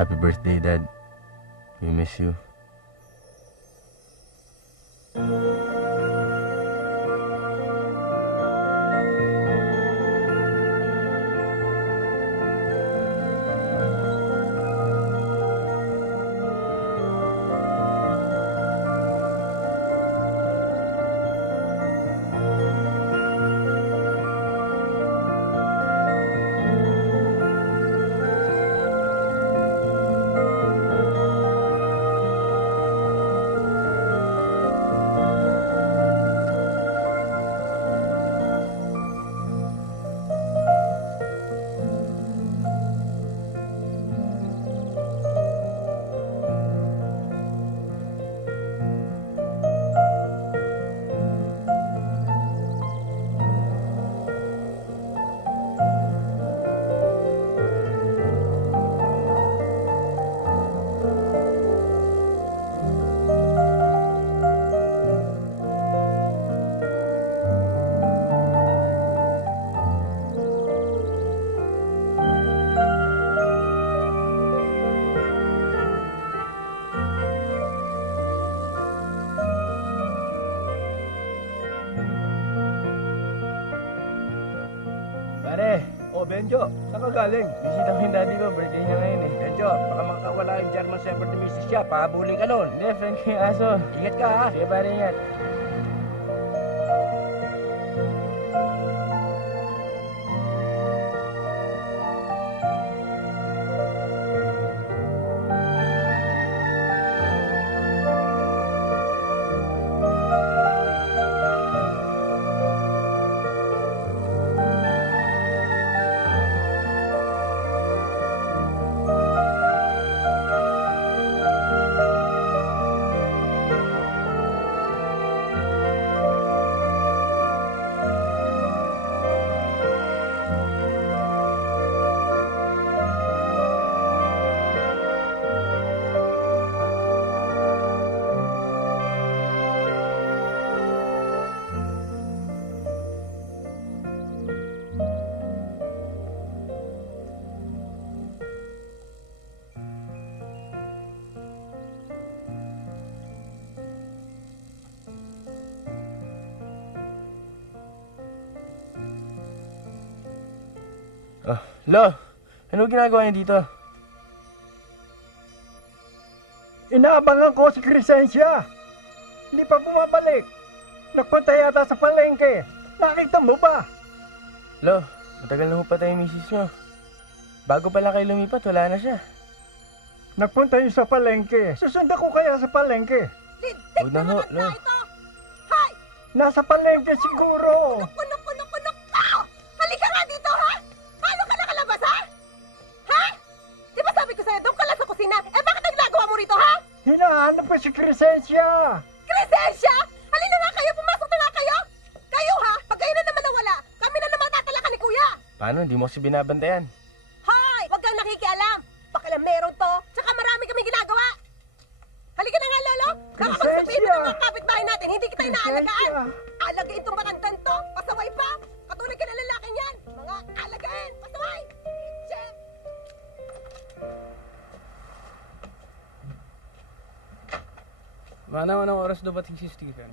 Happy birthday, Dad. We miss you. Pare, Benjo, saan ka galing? Bisita ko yung daddy ko, birthday niya ngayon eh. Benjo, baka makakawala yung German Shepherd ni Mrs. siya, pahabulin ka nun. Hindi, friend ko yung aso. Ingat ka ha. Sige pare, ingat. Lo, ano ginagawa niyo dito? Inaabangan ko si Crescencia. Hindi pa bumabalik. Nagpunta yata sa palengke. Nakita mo ba? Lo, matagal na ho pa tayo yung misis nyo. Bago pala kayo lumipat, wala na siya. Nagpunta yun sa palengke. Susundan ko kaya sa palengke. Huwag na ho, Lo. Hay! Nasa palengke siguro. Naku! Halika nga dito, ha? Paano ka nakalabas, ha? Ha? Di ba sabi ko sa'yo, doon ka lang sa kusina? Eh, bakit ang ginagawa mo rito, ha? Hinahanap ko si Crescencia. Crescencia! Halina nga kayo, pumasok na nga kayo! Kayo, ha? Pag kayo na naman nawala, kami na naman tatalakan ni Kuya! Paano? Hindi mo kasi binabantayan. Hay! Huwag kang nakikialam! Bakalang meron to, tsaka marami kami ginagawa! Halika na nga, Lolo! Baka magsabihin mo ng mga kapitbahay natin, hindi kita inaalagaan! Alagain itong matandang to, pasaway pa! Katulad ka na lalaking yan! Mga alagain, pasaway! Check! Manaw, anong oras dumating si Stephen?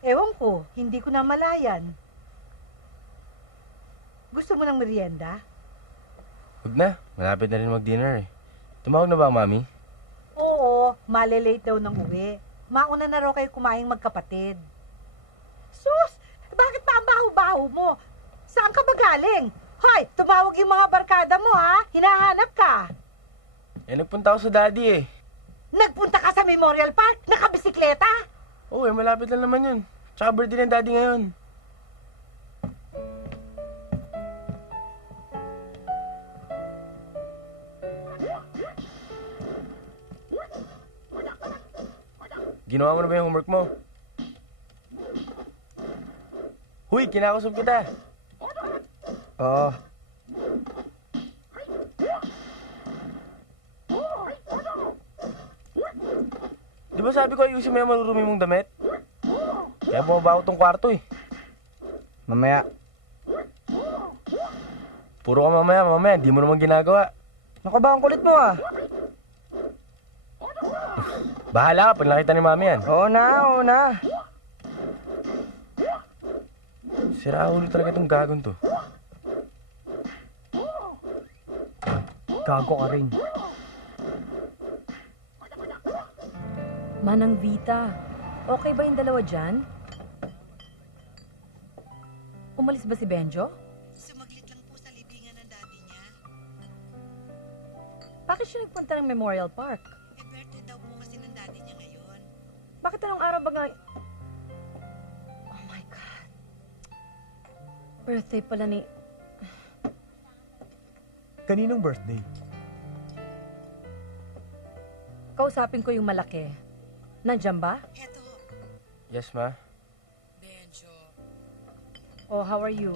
Ewan ko, hindi ko na malayan. Gusto mo ng merienda? Huwag na, malapit na rin mag-dinner eh. Tumawag na ba ang mami? Oo, malilate daw ng uwi. Mauna na raw kayo kumain magkapatid. Sus! Bakit pa ang baho-baho mo? Saan ka ba galing? Hoy, tumawag yung mga barkada mo ha! Hinahanap ka! Eh, nagpunta ako sa daddy eh. Nagpunta ka sa Memorial Park? Nakabisikleta? Oo eh, malapit lang naman yun. Tsaka birthday ng daddy ngayon. Ginawa mo na ba yung homework mo? Huy, kinakusap kita. Oo. Di ba sabi ko ayusin mo yung marurumi mong damit? Kaya bumaba ako tong kwarto eh. Mamaya. Puro ka mamaya, di mo naman ginagawa. Naku ba, ang kulit mo ah. Bahala ka pag nakita ni Mami yan. Oo na. Sira ulo talaga itong gagon to. Gago ka rin. Manang Vita, okay ba yung dalawa dyan? Umalis ba si Benjo? Sumaglit lang po sa libingan ng daddy niya. Bakit siya nagpunta ng Memorial Park? Birthday daw po kasi ng daddy niya ngayon. Bakit anong araw ba nga... Oh my God. Birthday pala ni... Kaninong birthday? Kausapin ko yung malaki. Nandiyan ba? Eto, Yes, Ma? Benjo. Oh, how are you?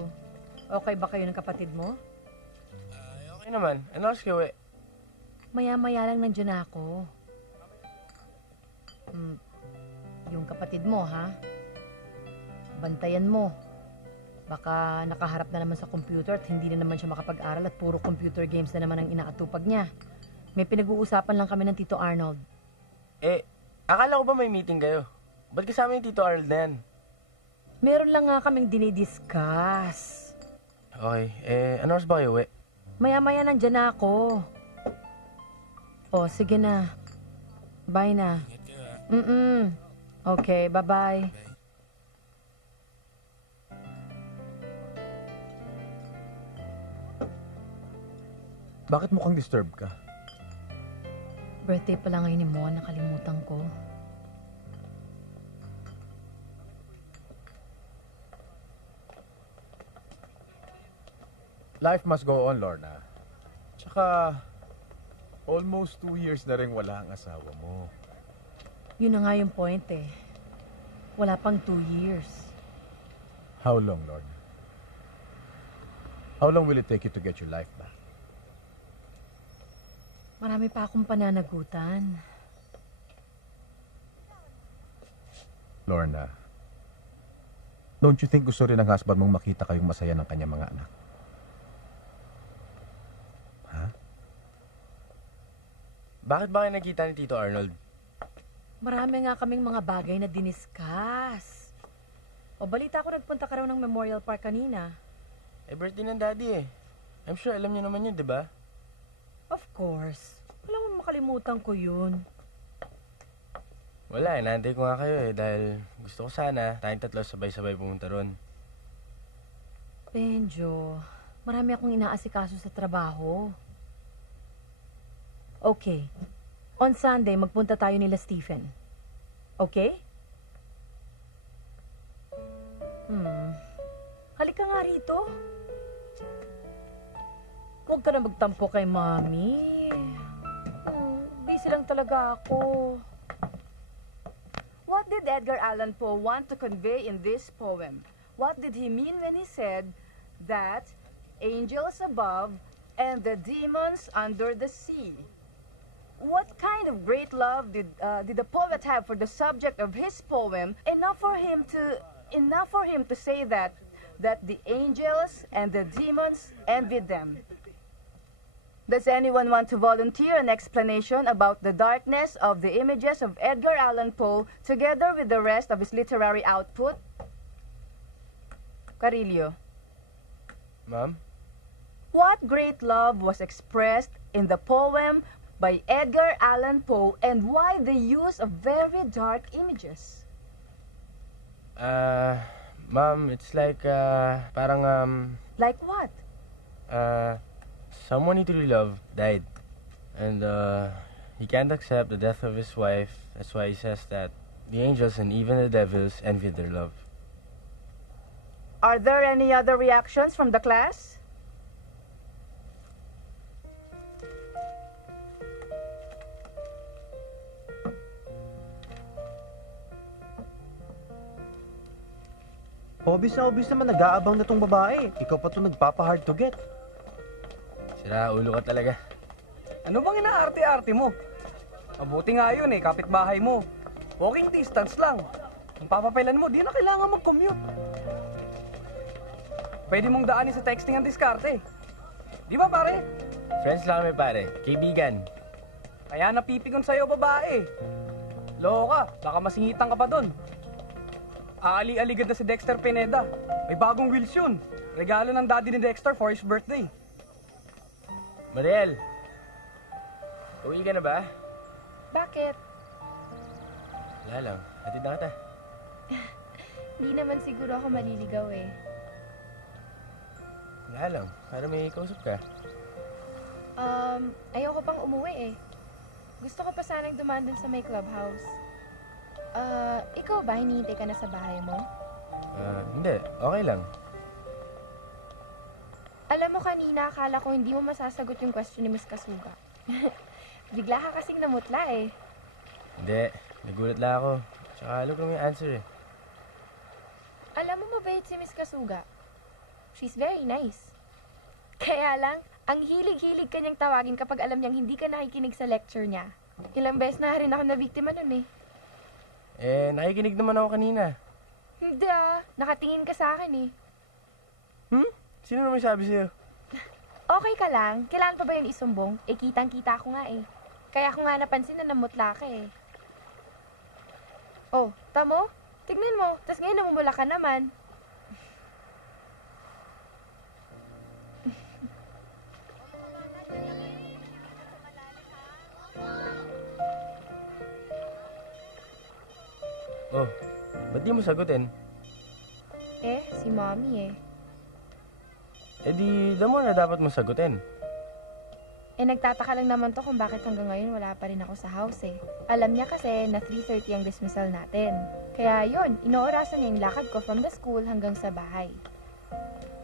Okay ba kayo ng kapatid mo? Okay naman. Ano oras kayo eh? Maya-maya lang nandiyan na ako. Yung kapatid mo, ha? Bantayan mo. Baka nakaharap na naman sa computer at hindi na naman siya makapag-aral at puro computer games na naman ang inaatupag niya. May pinag-uusapan lang kami ng Tito Arnold. Eh, akala ko ba may meeting kayo? Ba't kasama yung Tito Arnold na yan? Meron lang nga kaming dinidiscuss. Okay, ano oras ba kayo eh? Maya-maya nandyan na ako. Oh, sige na. Bye na. Okay, bye-bye. Bakit mukhang disturbed ka? Birthday pala ngayon ni Mo, nakalimutan ko. Life must go on, Lorna. Tsaka, almost 2 years na rin wala ang asawa mo. Yun na nga yung point eh. Wala pang 2 years. How long, Lorna? How long will it take you to get your life back? Marami pa akong pananagutan. Lorna, don't you think gusto rin ng husband mong makita kayong masaya ng kanyang mga anak? Ha? Bakit ba kayo nakita ni Tito Arnold? Marami nga kaming mga bagay na diniscuss. O balita ko nagpunta ka raw ng Memorial Park kanina. Eh, birthday ng Daddy eh. I'm sure alam niyo naman yun, di ba? Of course. Alam mo, makalimutan ko yun. Wala, inaantay ko nga kayo eh dahil gusto ko sana tayong tatlo sabay-sabay pumunta ron. Benjo, marami akong inaasikaso sa trabaho. Okay. On Sunday, magpunta tayo nila Stephen. Okay? Halika nga rito. Huwag ka na magtampo kay Mami. Busy lang talaga ako. What did Edgar Allan Poe want to convey in this poem? What did he mean when he said that angels above and the demons under the sea? What kind of great love did the poet have for the subject of his poem enough for him to say that the angels and the demons envied them? Does anyone want to volunteer an explanation about the darkness of the images of Edgar Allan Poe together with the rest of his literary output? Carillo. Ma'am? What great love was expressed in the poem by Edgar Allan Poe and why the use of very dark images? Ma'am, it's like, parang, Like what? someone he truly loved died. And, he can't accept the death of his wife. That's why he says that the angels and even the devils envied their love. Are there any other reactions from the class? Obvious naman nag-aabang na tong babae. Ikaw pa to nagpapa-hard to get. Sira ulo ka talaga. Ano bang inaarte-arte mo? Mabuti nga yun eh, kapitbahay mo. Walking distance lang. Kung papapailan mo, di na kailangan mag-commute. Pwede mong daanin sa texting ang diskarte. Di ba pare? Friends lang kami, pare. Kaibigan. Kaya napipigon sa'yo, babae. Loko ka, baka masingitan ka pa doon. Aali-aligad na si Dexter Pineda. May bagong wheels yun. Regalo ng daddy ni Dexter for his birthday. Mariel, uwi ka na ba? Bakit? Wala lang. Hatid na kita. Di naman siguro ako maliligaw eh. Wala lang. Para may kausap ka. Ayoko pang umuwi eh. Gusto ko pa sanang dumaan dun sa may clubhouse. Ikaw ba? Hinihintay ka na sa bahay mo? Hindi. Okay lang. Alam mo kanina, akala ko hindi mo masasagot yung question ni Miss Kasuga. Bigla ka kasing namutla eh. Hindi. Nagulat lang ako. Tsaka alam ko may answer eh. Alam mo mabait si Miss Kasuga. She's very nice. Kaya lang, ang hilig-hilig kanyang tawagin kapag alam niyang hindi ka nakikinig sa lecture niya. Ilang beses na rin ako nabiktima nun eh. Nakikinig naman ako kanina. Hindi nakatingin ka sa akin eh. Sino naman sabi sa'yo? Okay ka lang? Kailangan pa ba yun isumbong? Kitang-kita ko nga eh. Kaya ko nga napansin na namutla ka eh. Oh, tamo? Tignan mo. Tapos ngayon namumula ka naman. Oh, ba't di mo sagutin? Si Mommy eh. Di damo na dapat mo sagutin. Nagtataka lang naman to kung bakit hanggang ngayon wala pa rin ako sa house eh. Alam niya kasi na 3:30 ang dismissal natin. Kaya yun, inoorasan niya yung lakad ko from the school hanggang sa bahay.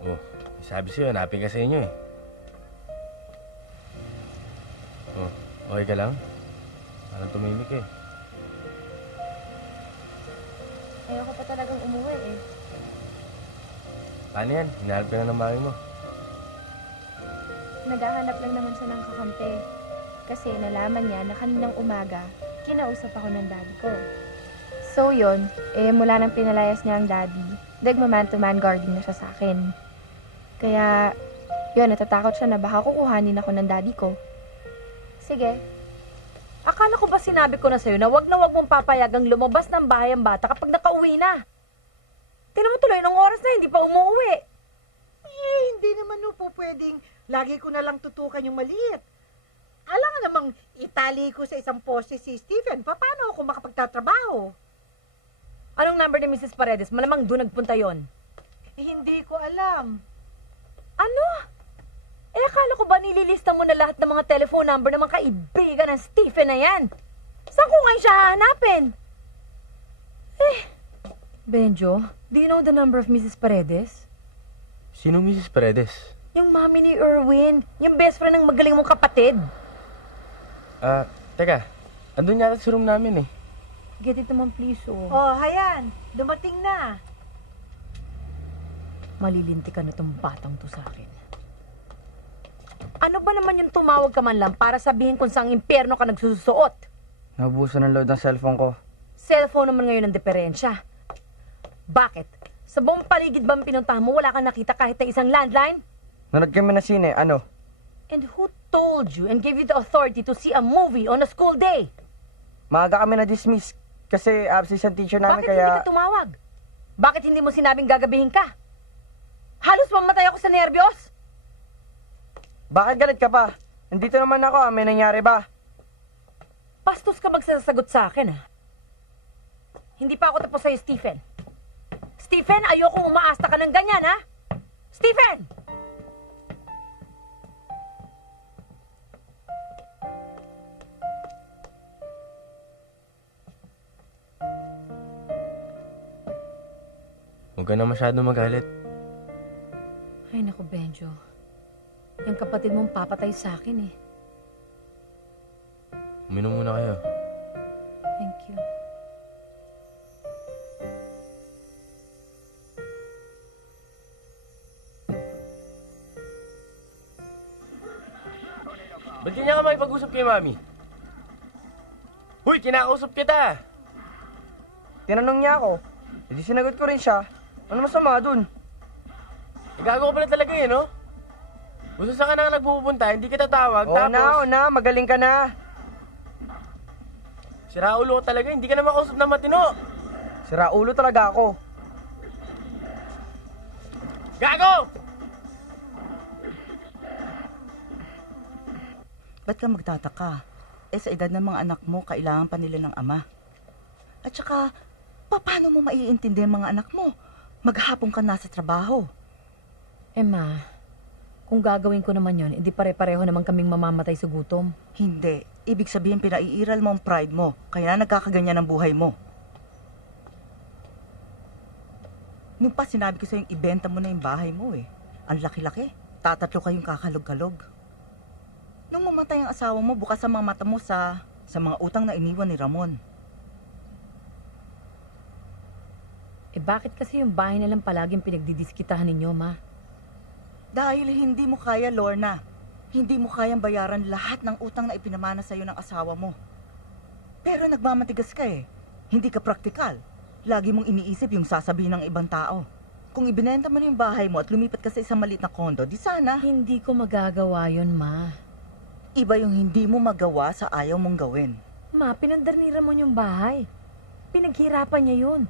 Oh, sabi sa'yo, hanapin ka sa inyo eh. Oh, okay ka lang? Parang tumimik eh. Ayoko pa talagang umuwi eh. Paano yan? Hinahanap ka na ng mami mo. Naghahanap lang naman siya ng kakampi. Kasi nalaman niya na kaninang umaga, kinausap ako ng daddy ko. So yun, mula nang pinalayas niya ang daddy, nagma-man-to-man guarding na siya sa akin. Kaya, yun, natatakot siya na baka kukuhanin ako ng daddy ko. Sige. Akala ko ba sinabi ko na sa'yo na wag mong papayagang lumabas ng bahay ang bata kapag nakauwi na? Tinan mo tuloy ng oras na hindi pa umuwi. Hindi naman po pwedeng lagi ko na lang tutukan yung maliit. Alam nga namang itali ko sa isang poste si Stephen. Paano ako makapagtatrabaho? Anong number ni Mrs. Paredes? Malamang doon nagpunta yon. Hindi ko alam. Ano? Akala ko ba nililista mo na lahat ng mga telephone number ng mga kaibigan ng Stephen na yan? Saan ko ngayon siya hahanapin? Benjo, do you know the number of Mrs. Paredes? Sino Mrs. Paredes? Yung mami ni Erwin. Yung best friend ng magaling mong kapatid. Teka. Andun yata sa room namin eh. Get it naman please, oh. Oh, hayan. Dumating na. Malilintikan na tong batang to sa akin. Ano ba naman yung tumawag ka man lang para sabihin kung saang impyerno ka nagsusuot? Nabuso ng load ng cellphone ko. Cellphone naman ngayon ang diferensya. Bakit? Sa buong paligid ba pinuntahan mo, wala kang nakita kahit na isang landline? Nanood kami na sine, ano? And who told you and gave you the authority to see a movie on a school day? Maaga kami na-dismiss kasi absent ang teacher namin Bakit kaya... hindi ka tumawag? Bakit hindi mo sinabing gagabihin ka? Halos mamatay ako sa nerbiyos! Bakit galit ka pa? Nandito naman ako, may nangyari ba? Bastos ka magsasagot sa akin, ha? Hindi pa ako tapos sa'yo, Stephen. Stephen, ayokong umaasta ka ng ganyan, ha? Stephen! Huwag ka na masyado magalit. Ay, naku, Benjo. Yung kapatid mong papatay sa akin, eh. Uminom muna kayo. Thank you. Ba't ganyan ka makipag-usap kay Mami? Huy, kinakausap kita! Tinanong niya ako. Hindi sinagot ko rin siya. Ano masama dun? Gago ka pala talaga eh, no? Kung saan ka na nagpupunta, hindi kita tawag, Oo na, magaling ka na. Sira ulo ko talaga, hindi ka na makausap na matino. Sira ulo talaga ako. Gago! Ba't ka magtataka? Sa edad ng mga anak mo, kailangan pa nila ng ama. At saka, paano mo maiintindi ang mga anak mo? Maghapon ka na sa trabaho. Ma, kung gagawin ko naman yon, hindi pare-pareho naman kaming mamamatay sa gutom. Hindi. Ibig sabihin, pinaiiral mo ang pride mo. Kaya nagkakaganyan ang buhay mo. Nung pa sinabi ko sa'yo, ibenta mo na yung bahay mo eh. Ang laki-laki. Tatatlo kayong kakalog-kalog. Nung mamatay ang asawa mo, bukas ang mga mata mo sa mga utang na iniwan ni Ramon. Bakit kasi yung bahay na lang palaging pinagdidiskitahan ninyo, Ma? Dahil hindi mo kaya, Lorna. Hindi mo kayang bayaran lahat ng utang na ipinamana sa'yo ng asawa mo. Pero nagmamatigas ka eh. Hindi ka praktikal. Lagi mong iniisip yung sasabihin ng ibang tao. Kung ibinenta mo na yung bahay mo at lumipat ka sa isang maliit na kondo, di sana. Hindi ko magagawa yon, Ma. Iba yung hindi mo magawa sa ayaw mong gawin. Ma, pinandarnira mo yung bahay. Pinaghirapan niya yun.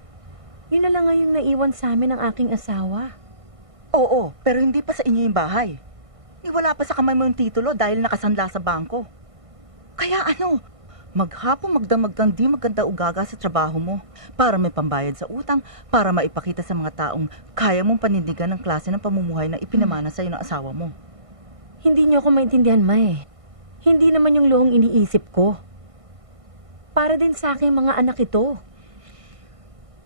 Yun na lang nga yung naiwan sa amin ng aking asawa. Oo, pero hindi pa sa inyo yung bahay. Wala pa sa kamay mo yung titulo dahil nakasanla sa bangko. Kaya ano, maghapon magdamag kang di maganda ugaga sa trabaho mo para may pambayad sa utang, para maipakita sa mga taong kaya mong panindigan ng klase ng pamumuhay na ipinamana sa'yo ng asawa mo. Hindi niyo ako maintindihan, Ma eh. Hindi naman yung luhong iniisip ko. Para din sa aking mga anak ito.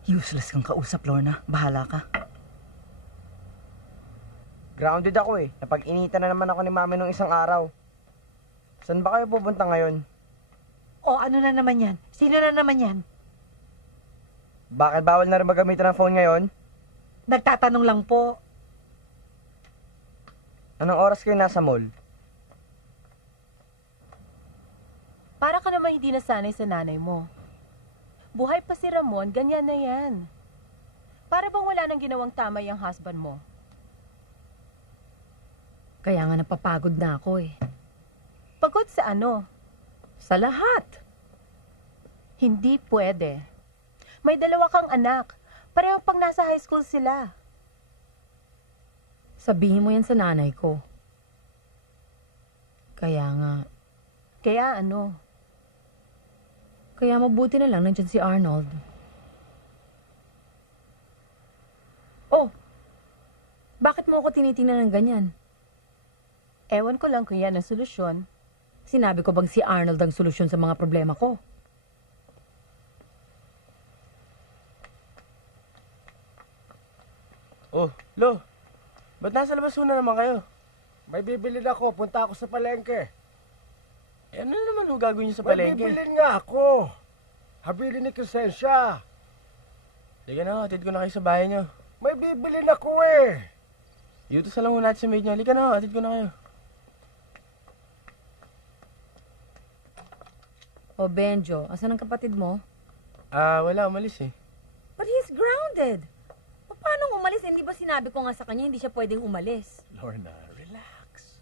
Useless kang kausap, Lorna. Bahala ka. Grounded ako eh. Napag-initan na naman ako ni Mami nung isang araw. Saan ba kayo pupunta ngayon? O ano na naman yan? Sino na naman yan? Bakit bawal na rin magamitan ng phone ngayon? Nagtatanong lang po. Anong oras kayo nasa mall? Para ka naman hindi nasanay sa nanay mo. Buhay pa si Ramon, ganyan na yan. Para bang wala nang ginawang tama yung husband mo? Kaya nga napapagod na ako eh. Pagod sa ano? Sa lahat. Hindi pwede. May 2 kang anak. Pareho pang nasa high school sila. Sabihin mo yan sa nanay ko. Kaya nga. Kaya ano? Kaya mabuti na lang nandyan si Arnold. Oh, bakit mo ako tinitingnan ng ganyan? Ewan ko lang kung yan ang solusyon. Sinabi ko bang si Arnold ang solusyon sa mga problema ko? Oh, Lo. Ba't nasa labas na naman kayo? May bibilin ako. Punta ako sa palengke. Ano naman ho gagawin niyo sa May palengke? bibilin nga ako. Habilin ni Crescencia. Sige na, atid ko na kayo sa bahay niyo. May bibilin ako eh. Yutos na lang ho natin sa maid niyo. Halika na, atid ko na kayo. O Benjo, asan ang kapatid mo? Wala, umalis eh. But he's grounded. Paano umalis? Hindi ba sinabi ko nga sa kanya hindi siya pwedeng umalis? Lorna, relax.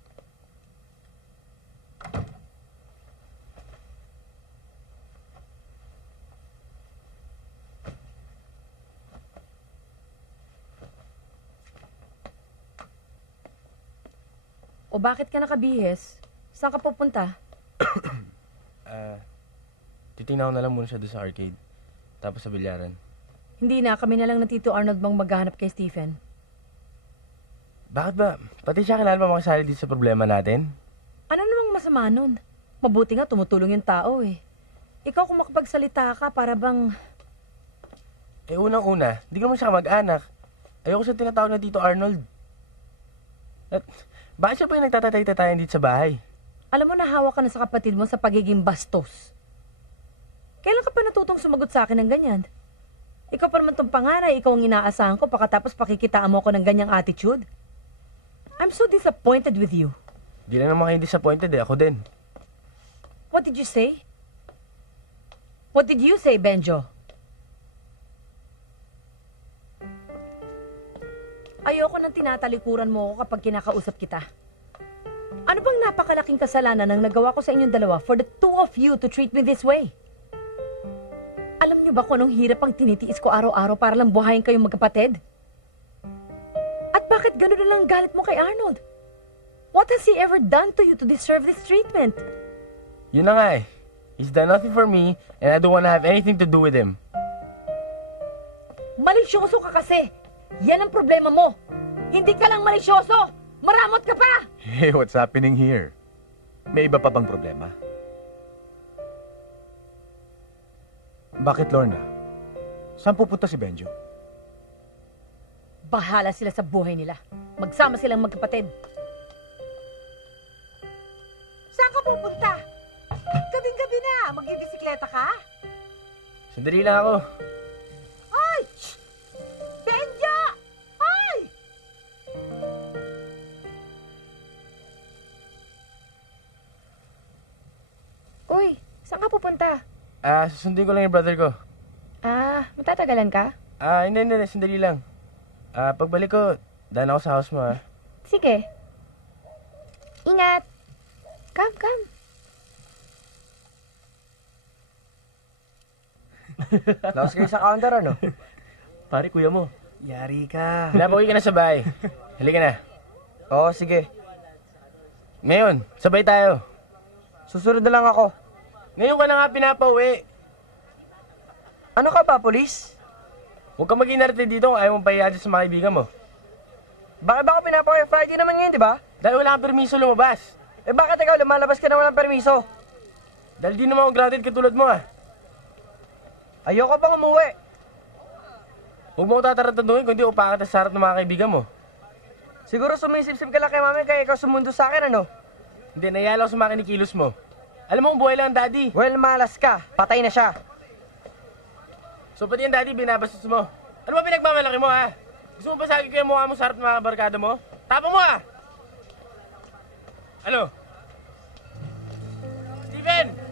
O bakit ka nakabihis? Saan ka pupunta? Titingnan ko na lang muna siya doon sa arcade. Tapos sa bilyaran. Hindi na, kami na lang na Tito Arnold bang maghahanap kay Stephen. Bakit ba? Pati siya kilala pa makasali dito sa problema natin? Ano namang masama nun? Mabuti nga tumutulong yung tao eh. Ikaw kung makapagsalita ka, para bang... Unang-una, hindi ko naman siya mag-anak. Ayoko siya tinatawag na Tito Arnold. At bakit siya pa yung nagtatatay-tatayan dito sa bahay? Alam mo, nahawa ka na sa kapatid mo sa pagiging bastos. Kailan ka pa natutong sumagot sa akin ng ganyan? Ikaw pa naman tong panganay, ikaw ang inaasahan ko, pagkatapos pakikitaan mo ko ng ganyang attitude. I'm so disappointed with you. Di lang naman kayo disappointed eh, ako din. What did you say? What did you say, Benjo? Ayoko nang tinatalikuran mo ako kapag kinakausap kita. Ano bang napakalaking kasalanan ang nagawa ko sa inyong dalawa for the two of you to treat me this way? Alam niyo ba kung anong hirap ang tinitiis ko araw-araw para lang buhayin kayong magkapatid? At bakit gano'n na lang ang galit mo kay Arnold? What has he ever done to you to deserve this treatment? Yun na nga eh. He's done nothing for me, and I don't want to have anything to do with him. Malisyoso ka kasi. Yan ang problema mo. Hindi ka lang malisyoso. Maramot ka pa! Hey, what's happening here? May iba pa bang problema? Bakit, Lorna? Saan pupunta si Benjo? Bahala sila sa buhay nila. Magsama silang magkapatid. Saan ka pupunta? Gabing-gabi na. Magbibisikleta ka? Sandali lang ako. Ay! Shh! Benjo! Ay! Uy, saan ka pupunta? Susundin ko lang yung brother ko. Matatagalan ka? Hindi, sandali lang. Pagbalik ko, daan ako sa house mo, ha? Sige. Ingat. Come. Laos kayo sa counter, ano? Pare, kuya mo. Yari ka. Pinapawi ka na sa bahay. Halika na. Oo, sige. Ngayon, sabay tayo. Susunod na lang ako. Ngayon ka na nga pinapauwi. Ano ka ba, polis? Huwag kang mag-inarte dito kung ayaw mong pahiya sa mga kaibigan mo. Bakit ba ako pinapauwi? Friday naman ngayon, di ba? Dahil wala kang permiso lumabas. Bakit ikaw lumalabas ka na walang permiso? Dahil di naman ako grounded katulad mo, ah. Ayoko pang umuwi. Huwag mo ko tatarantaduhin kung di upakat sa harap ng mga kaibigan mo. Siguro sumisip-sip ka lang kay mami kaya ikaw sumundo sa akin, ano? Hindi, nayala ko sa mga kinikilos mo. Alam mo kung buhay lang ang daddy. Well, malas ka. Patay na siya. So pati yung daddy binabastos mo. Ano ba pinagmamalaki mo, ha? Gusto mo basagin ko yung mukha mo sa harap ng mga barkada mo? Tapang mo, ha? Ano? Steven!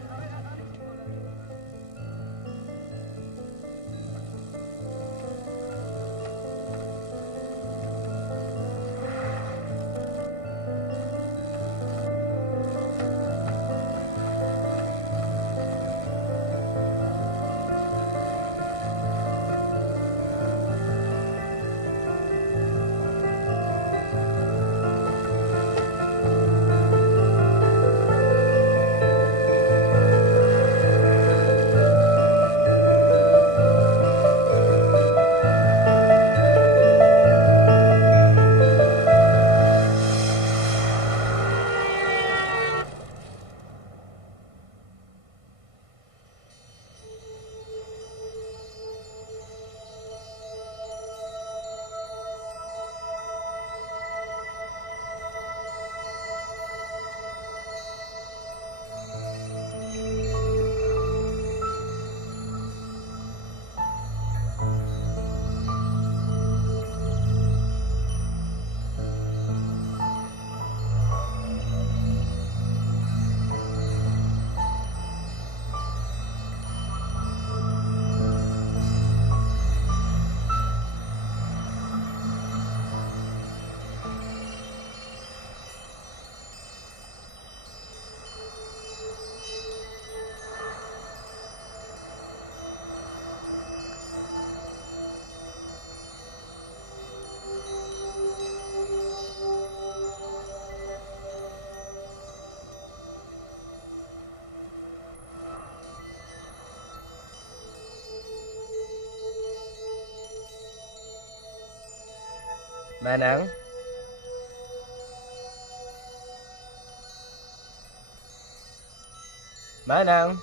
Manang? Manang?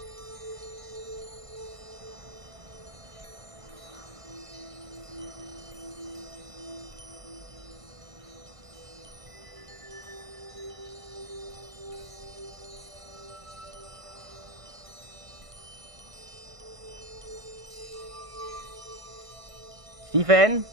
Stephen?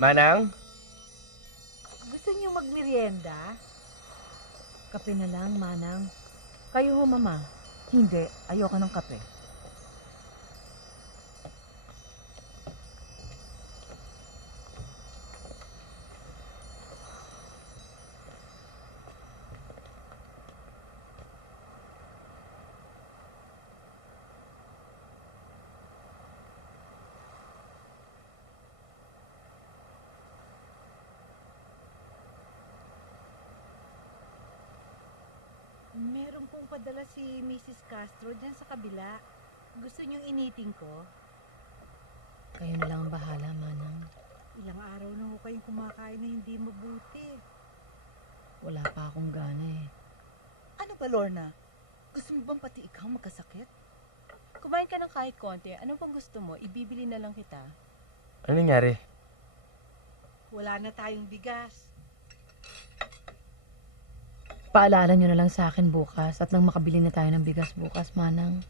Manang? Gusto niyo magmerienda? Kape na lang, Manang. Kayo ho, Mama. Hindi, ayoko ng kape. Meron pong padala si Mrs. Castro dyan sa kabila. Gusto niyong initing ko? Kayo na lang ang bahala, Manang. Ilang araw na ho kayong kumakain na hindi mabuti. Wala pa akong gana eh. Ano ba, Lorna? Gusto mo bang pati ikaw magkasakit? Kumain ka ng kahit konti. Ano bang gusto mo? Ibibili na lang kita. Ano nangyari? Wala na tayong bigas. Paalala nyo na lang sa akin bukas at nang makabili na tayo ng bigas bukas, Manang.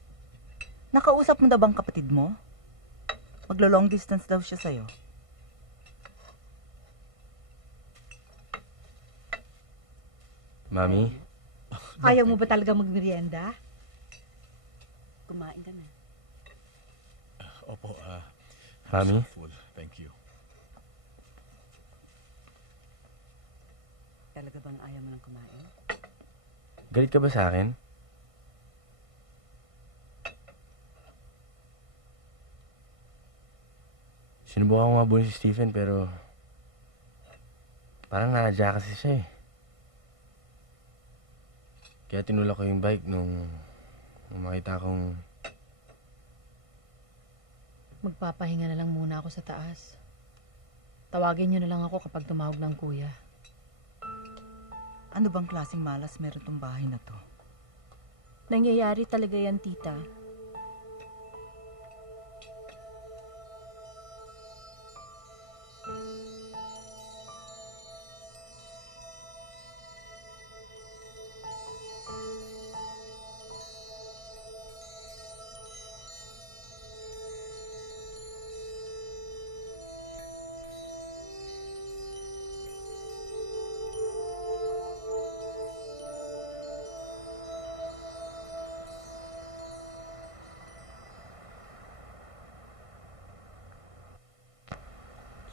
Nakausap mo na bang kapatid mo? Maglo-long distance daw siya sa'yo. Mami? Ayaw mo ba talaga magmerienda? Kumain ka na. Opo, Mami? full. Thank you. Talaga bang ayaw mo nang kumain? Galit ka ba sa akin? Sinubukan ko nga bunin si Stephen pero parang nanadya kasi siya eh. Kaya tinulak ko yung bike nung makita kong Magpapahinga na lang muna ako sa taas. Tawagin nyo na lang ako kapag tumawag ng kuya. Ano bang klaseng malas meron tong bahay na to? Nangyayari talaga yan, tita.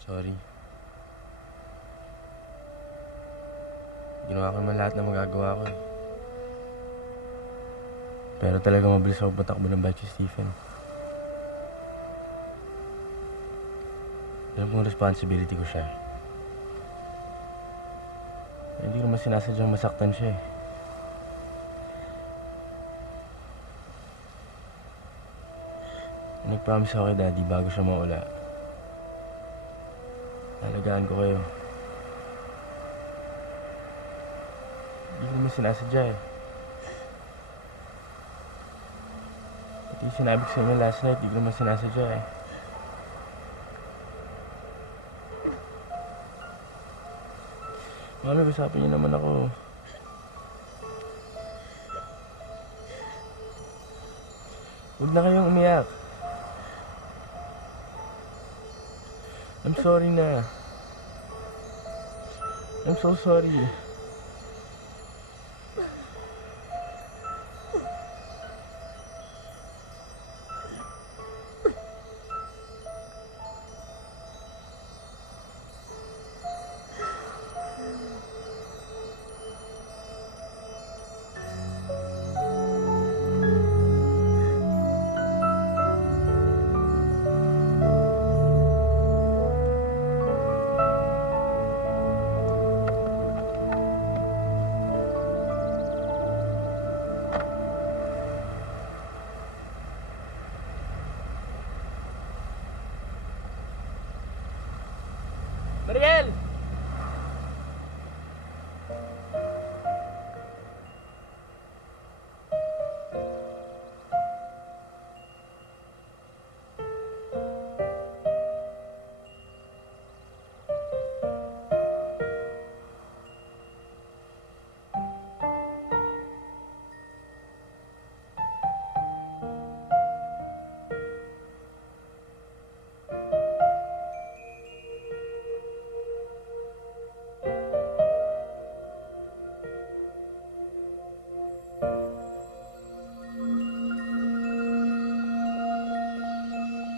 sorry. Ginawa ko naman lahat na magagawa ko eh. Pero talaga mabilis ako patakbo ng bike si Stephen. Alam kong responsibility ko siya. Hindi ko naman sinasadyang masaktan siya eh. Nag-promise ako kay Daddy bago siya mawala. Alagaan ko kayo. Hindi ko naman sinasadya eh. Pati yung sinabi ko sa inyo last night, hindi ko naman sinasadya eh. Mami, usapin niyo naman ako. Huwag na kayong umiyak. I'm sorry na. I'm so sorry.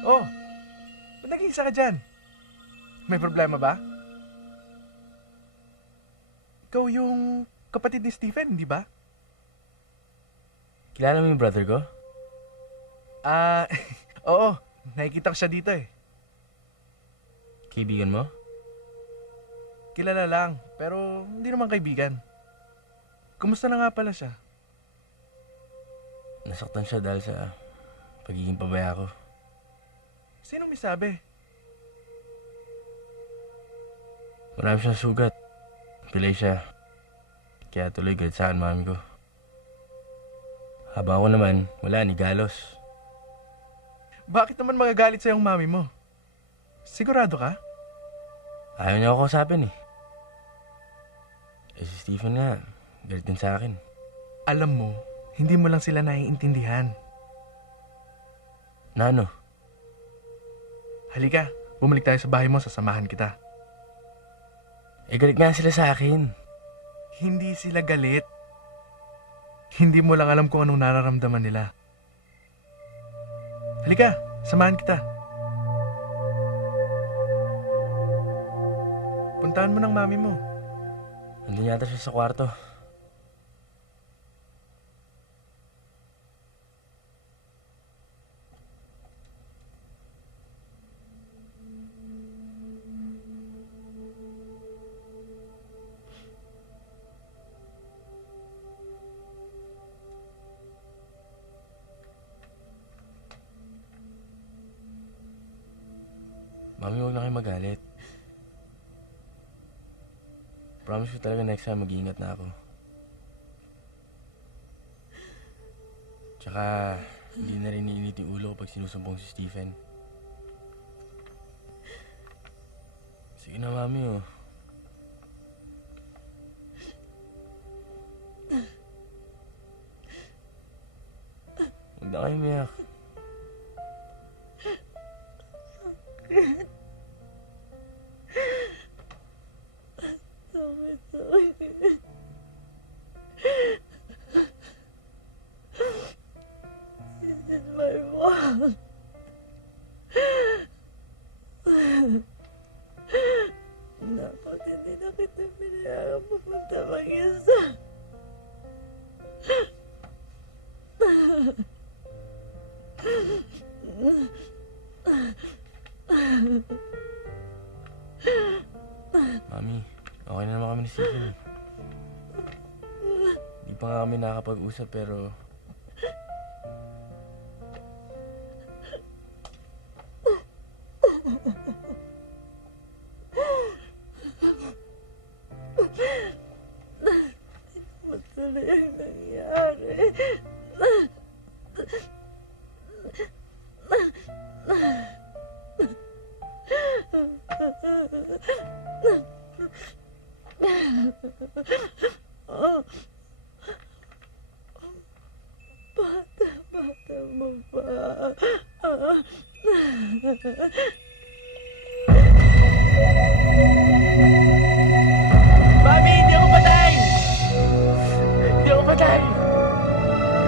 Oh, ba't nag-iisa ka dyan? May problema ba? Ikaw yung kapatid ni Stephen, di ba? Kilala mo yung brother ko? Oo. Nakikita ko siya dito eh. Kaibigan mo? Kilala lang, pero hindi naman kaibigan. Kumusta na nga pala siya? Nasaktan siya dahil sa pagiging pabaya ko. Sinong may sabi? Marami siyang sugat. Pilay siya. Kaya tuloy galit sa akin mami ko. Habang ako naman, wala ni galos. Bakit naman magagalit sa'yo ang mami mo? Sigurado ka? Ayaw niya ako kausapin eh. Si Stephen nga, galit din sa akin. Alam mo, hindi mo lang sila naiintindihan. Na ano? Halika, bumalik tayo sa bahay mo, sasamahan kita. Galit nga sila sa akin. Hindi sila galit. Hindi mo lang alam kung anong nararamdaman nila. Halika, samahan kita. Puntahan mo ng mami mo. Nandun yata siya sa kwarto. Mami, huwag na kayo magalit. Promise ko talaga next time mag-iingat na ako. Tsaka, hindi na rin iinit yung ulo ko pag sinusumbong si Stephen. Sige na, Mami, oh. Huwag na kayo umiyak. This is my fault. Dapat hindi na kita pinayagang pupunta mag-isa. Mami, okay na naman kami ni Stephen. Di pa nga kami nakakapag-usap pero... Matuloy ang nangyari. Bata mo pa. Mami, hindi ako patay! Hindi ako patay!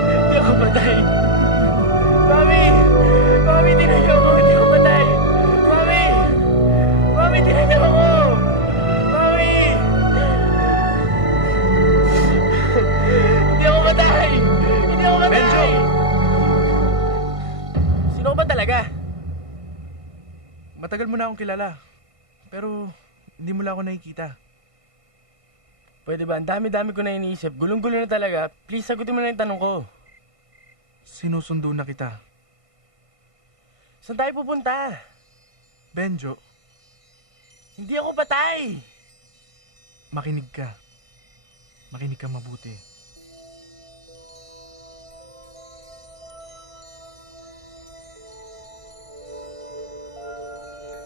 Hindi ako patay! Mami! Mami, tinayo ako! Hindi ako patay! Mami! Mami, tinayo ako! Mami! Hindi ako patay! Hindi ako patay! Benjo! Sino ka ba talaga? Matagal mo na akong kilala. Pero hindi mo lang ako nakikita. Pwede ba? Ang dami-dami ko na iniisip. Gulong-gulo na talaga. Please, sagutin mo na yung tanong ko. Sinusundo na kita. Saan tayo pupunta? Benjo, Hindi ako patay! makinig ka. Makinig ka mabuti.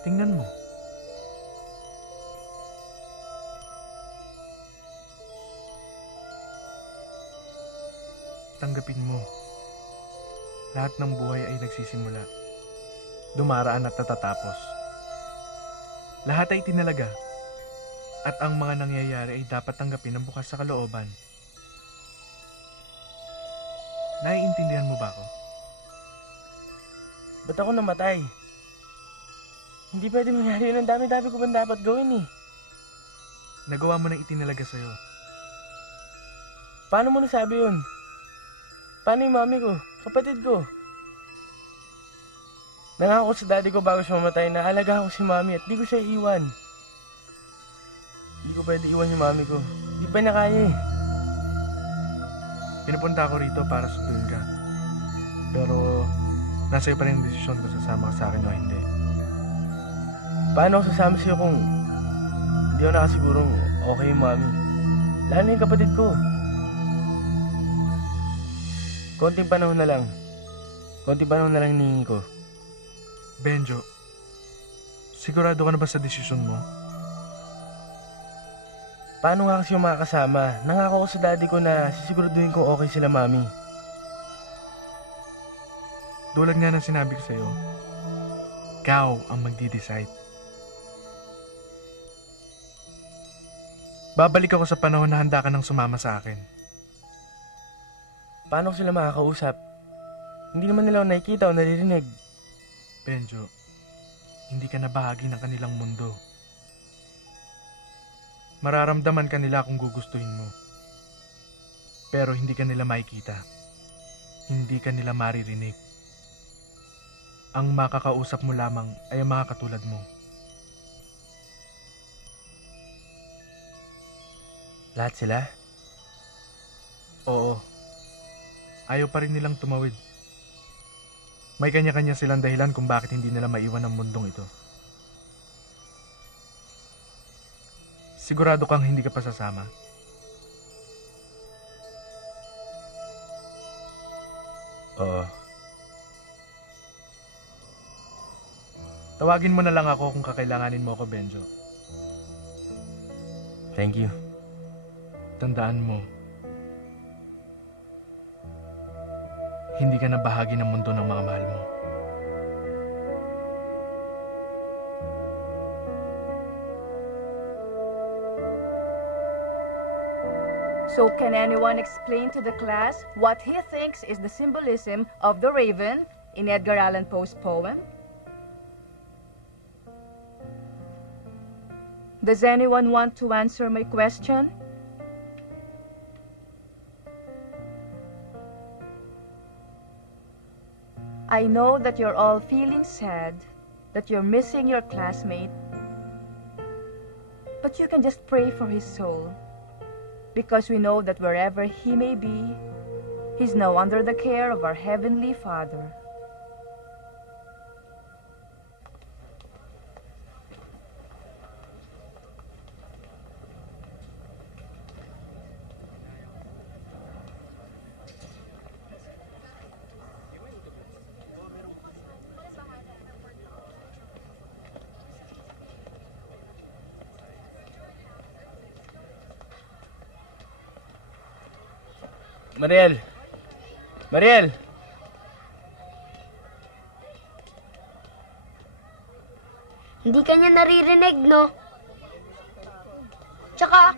Tingnan mo. Tanggapin mo. Lahat ng buhay ay nagsisimula. Dumaraan at natatapos. Lahat ay tinalaga. At ang mga nangyayari ay dapat tanggapin ng bukas sa kalooban. Naiintindihan mo ba ako? Ba't ako namatay? Hindi pwede mangyari yun. Ang dami-dami ko ba dapat gawin eh. Nagawa mo nang itinalaga sa'yo. Paano mo nasabi yun? Paano yung mami ko? Kapatid ko? Nangako sa daddy ko bago siya mamatay na alagaan ko si mami at di ko siya iiwan. Hindi ko pwede iwan yung mami ko. Di pa niya kaya eh. Pinapunta ako rito para sundin ka. Pero nasa iyo pa rin ang desisyon kung sasama ka sa akin o hindi. Paano ako sasama sa'yo kung hindi ako nakasigurong okay yung mami? Lalo na yung kapatid ko. Konting panahon na lang. Konting panahon na lang hinihingi ko. Benjo, sigurado ka na ba sa desisyon mo? Paano nga kasi yung makakasama? Nangako ko sa daddy ko na sisiguraduhin kong okay sila mami. Tulad nga ng sinabi ko sa'yo, ikaw ang magdi-decide. Babalik ako sa panahon na handa ka nang sumama sa akin. Paano ko sila makakausap? Hindi naman nila ako nakikita o naririnig. Benjo, hindi ka na bahagi ng kanilang mundo. Mararamdaman ka nila kung gugustuhin mo. Pero hindi ka nila makikita. Hindi ka nila maririnig. Ang makakausap mo lamang ay ang mga katulad mo. Lahat sila? Oo. Ayaw pa rin nilang tumawid. May kanya-kanya silang dahilan kung bakit hindi nila maiwan ang mundong ito. Sigurado kang hindi ka pa sasama? Oo. Tawagin mo na lang ako kung kakailanganin mo ako, Benjo. Thank you. Tandaan mo, hindi ka na bahagi ng mundo ng mga mahal mo. So can anyone explain to the class what he thinks is the symbolism of the raven in Edgar Allan Poe's poem? Does anyone want to answer my question? I know that you're all feeling sad, that you're missing your classmate, but you can just pray for his soul, because we know that wherever he may be, he's now under the care of our Heavenly Father. Mariel! Mariel! Hindi ka niya naririnig, no? Tsaka,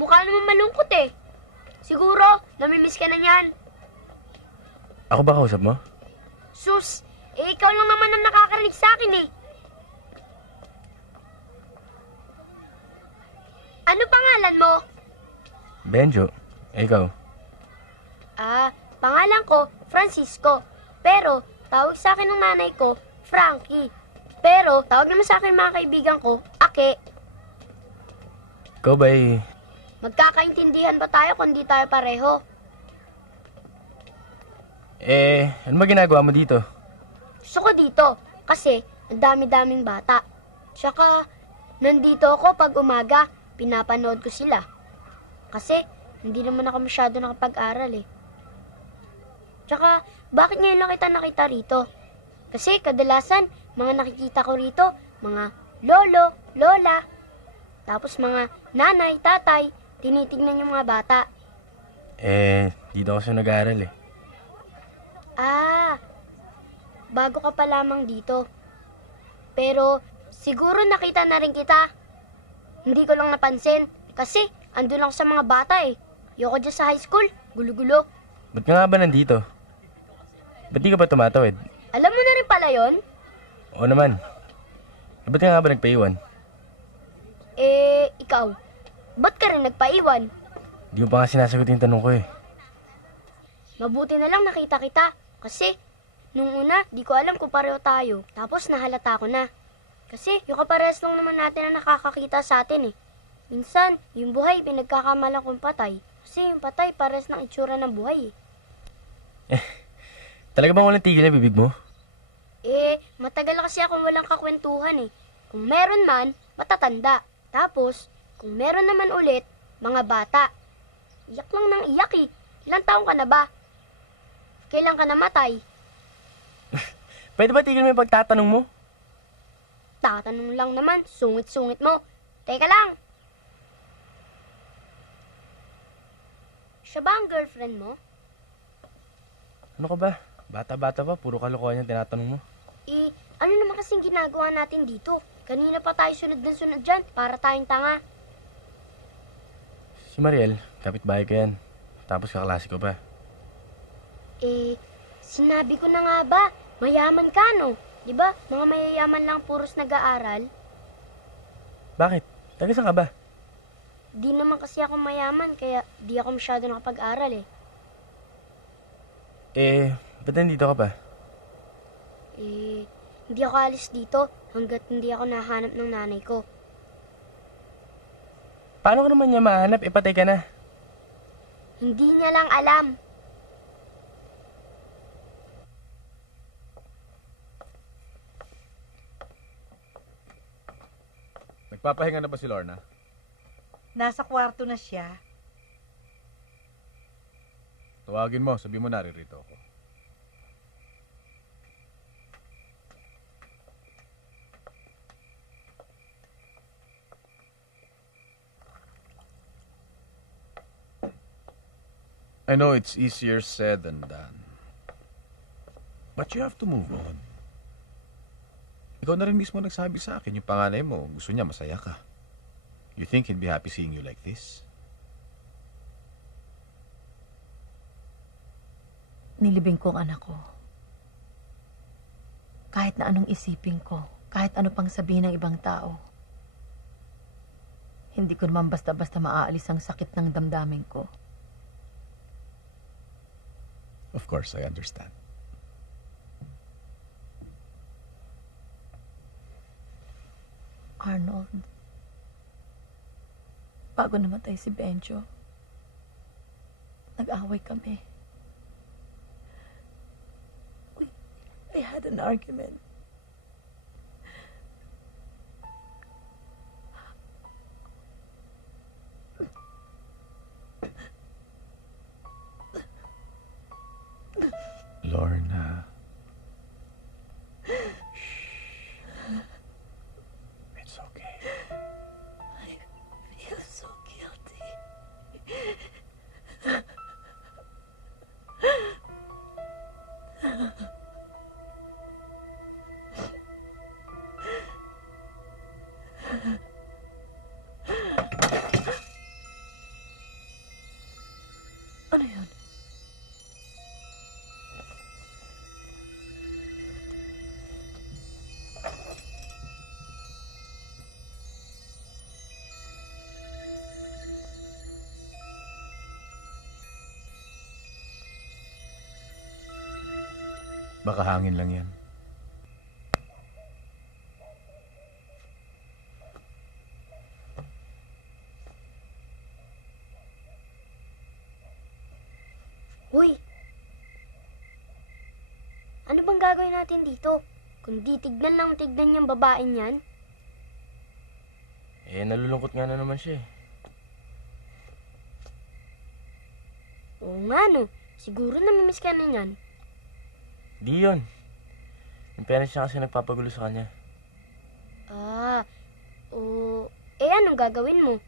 mukha naman malungkot eh. Siguro, namimiss ka na niyan. Ako ba kausap mo? Sus, ikaw lang naman ang nakakarinig sa akin eh. Ano pangalan mo? Benjo. Ikaw? Pangalan ko, Francisco. Pero, tawag sa akin ng nanay ko, Frankie. Pero, tawag naman sa akin mga kaibigan ko, Ake. Ikaw ba'y... Magkakaintindihan ba tayo kung di tayo pareho? Ano ba ginagawa mo dito? Gusto ko dito, kasi ang dami-daming bata. Tsaka, nandito ako pag umaga, pinapanood ko sila. Kasi, hindi naman ako masyado nakapag-aral eh. Tsaka, bakit ngayon lang kita nakita rito? Kasi kadalasan, mga nakikita ko rito, mga lolo, lola, tapos mga nanay, tatay, tinitignan yung mga bata. Dito ako sa nag-aaral eh. Bago ka pa lamang dito. Pero, siguro nakita na rin kita. Hindi ko lang napansin, kasi andun ako sa mga bata eh. Yoko dyan sa high school, gulo-gulo. Ba't ka nga ba nandito? Ba't di ka pa tumatawid? Alam mo na rin pala yon? Oo naman. Ba't ka nga ba nagpaiwan? Ikaw, ba't ka rin nagpaiwan? Di mo pa nga sinasagot yung tanong ko eh. Mabuti na lang nakita kita. Kasi, nung una, di ko alam kung pareho tayo. Tapos nahalata ko na. Kasi, yung kaparehas lang naman natin na nakakakita sa atin eh. Minsan, yung buhay, pinagkakamalan kong patay. Kasi yung patay, parehas ng itsura ng buhay eh. Talaga bang walang tigil na bibig mo? Matagal kasi akong walang kakwentuhan eh. Kung meron man, matatanda. Tapos, kung meron naman ulit, mga bata. Iyak lang ng iyak eh. Ilang taong ka na ba? Kailan ka namatay? Pwede ba tigil mo yung pagtatanong mo? Tatanong lang naman, sungit-sungit mo. Teka lang. Siya ba ang girlfriend mo? Ano ka ba? Bata-bata pa, puro kalokohan yung tinatanong mo. Ano naman kasing ginagawa natin dito? Kanina pa tayo sunod ng sunod dyan, para tayong tanga. Si Mariel, kapitbahay ko yan. Tapos kaklase ko pa. Sinabi ko na nga ba, mayaman ka no? Diba, mga mayayaman lang puros nag-aaral? Bakit? Taga saan ka ba? Di naman kasi ako mayaman, kaya di ako masyado nakapag-aral eh. Ba't nandito ka pa? Hindi ako alis dito hanggat hindi ako nahanap ng nanay ko. Paano ka naman niya mahanap? Patay ka na. Hindi niya lang alam. Nagpapahinga na ba si Lorna? Nasa kwarto na siya. Tawagin mo, sabi mo naririto ako. I know it's easier said than done. But you have to move on. Ikaw na rin mismo nagsabi sa akin, yung panganay mo, gusto niya masaya ka. You think he'd be happy seeing you like this? Nilibing ko ang anak ko. Kahit na anong isipin ko, kahit ano pang sabihin ng ibang tao, hindi ko naman basta-basta maaalis ang sakit ng damdamin ko. Of course, I understand. Arnold, bago namatay si Benjo, nag-away kami. I had an argument. Lorna. It's okay. I feel so guilty. Ano yun? Baka hangin lang yan. Uy! Ano bang gagawin natin dito? Kung di tignan lang tignan yung babaeng yan? Nalulungkot nga na naman siya eh. Oo nga no, siguro namimiss ka na yan. Di yun. Yung parents niya kasi nagpapagulo sa kanya. Anong gagawin mo?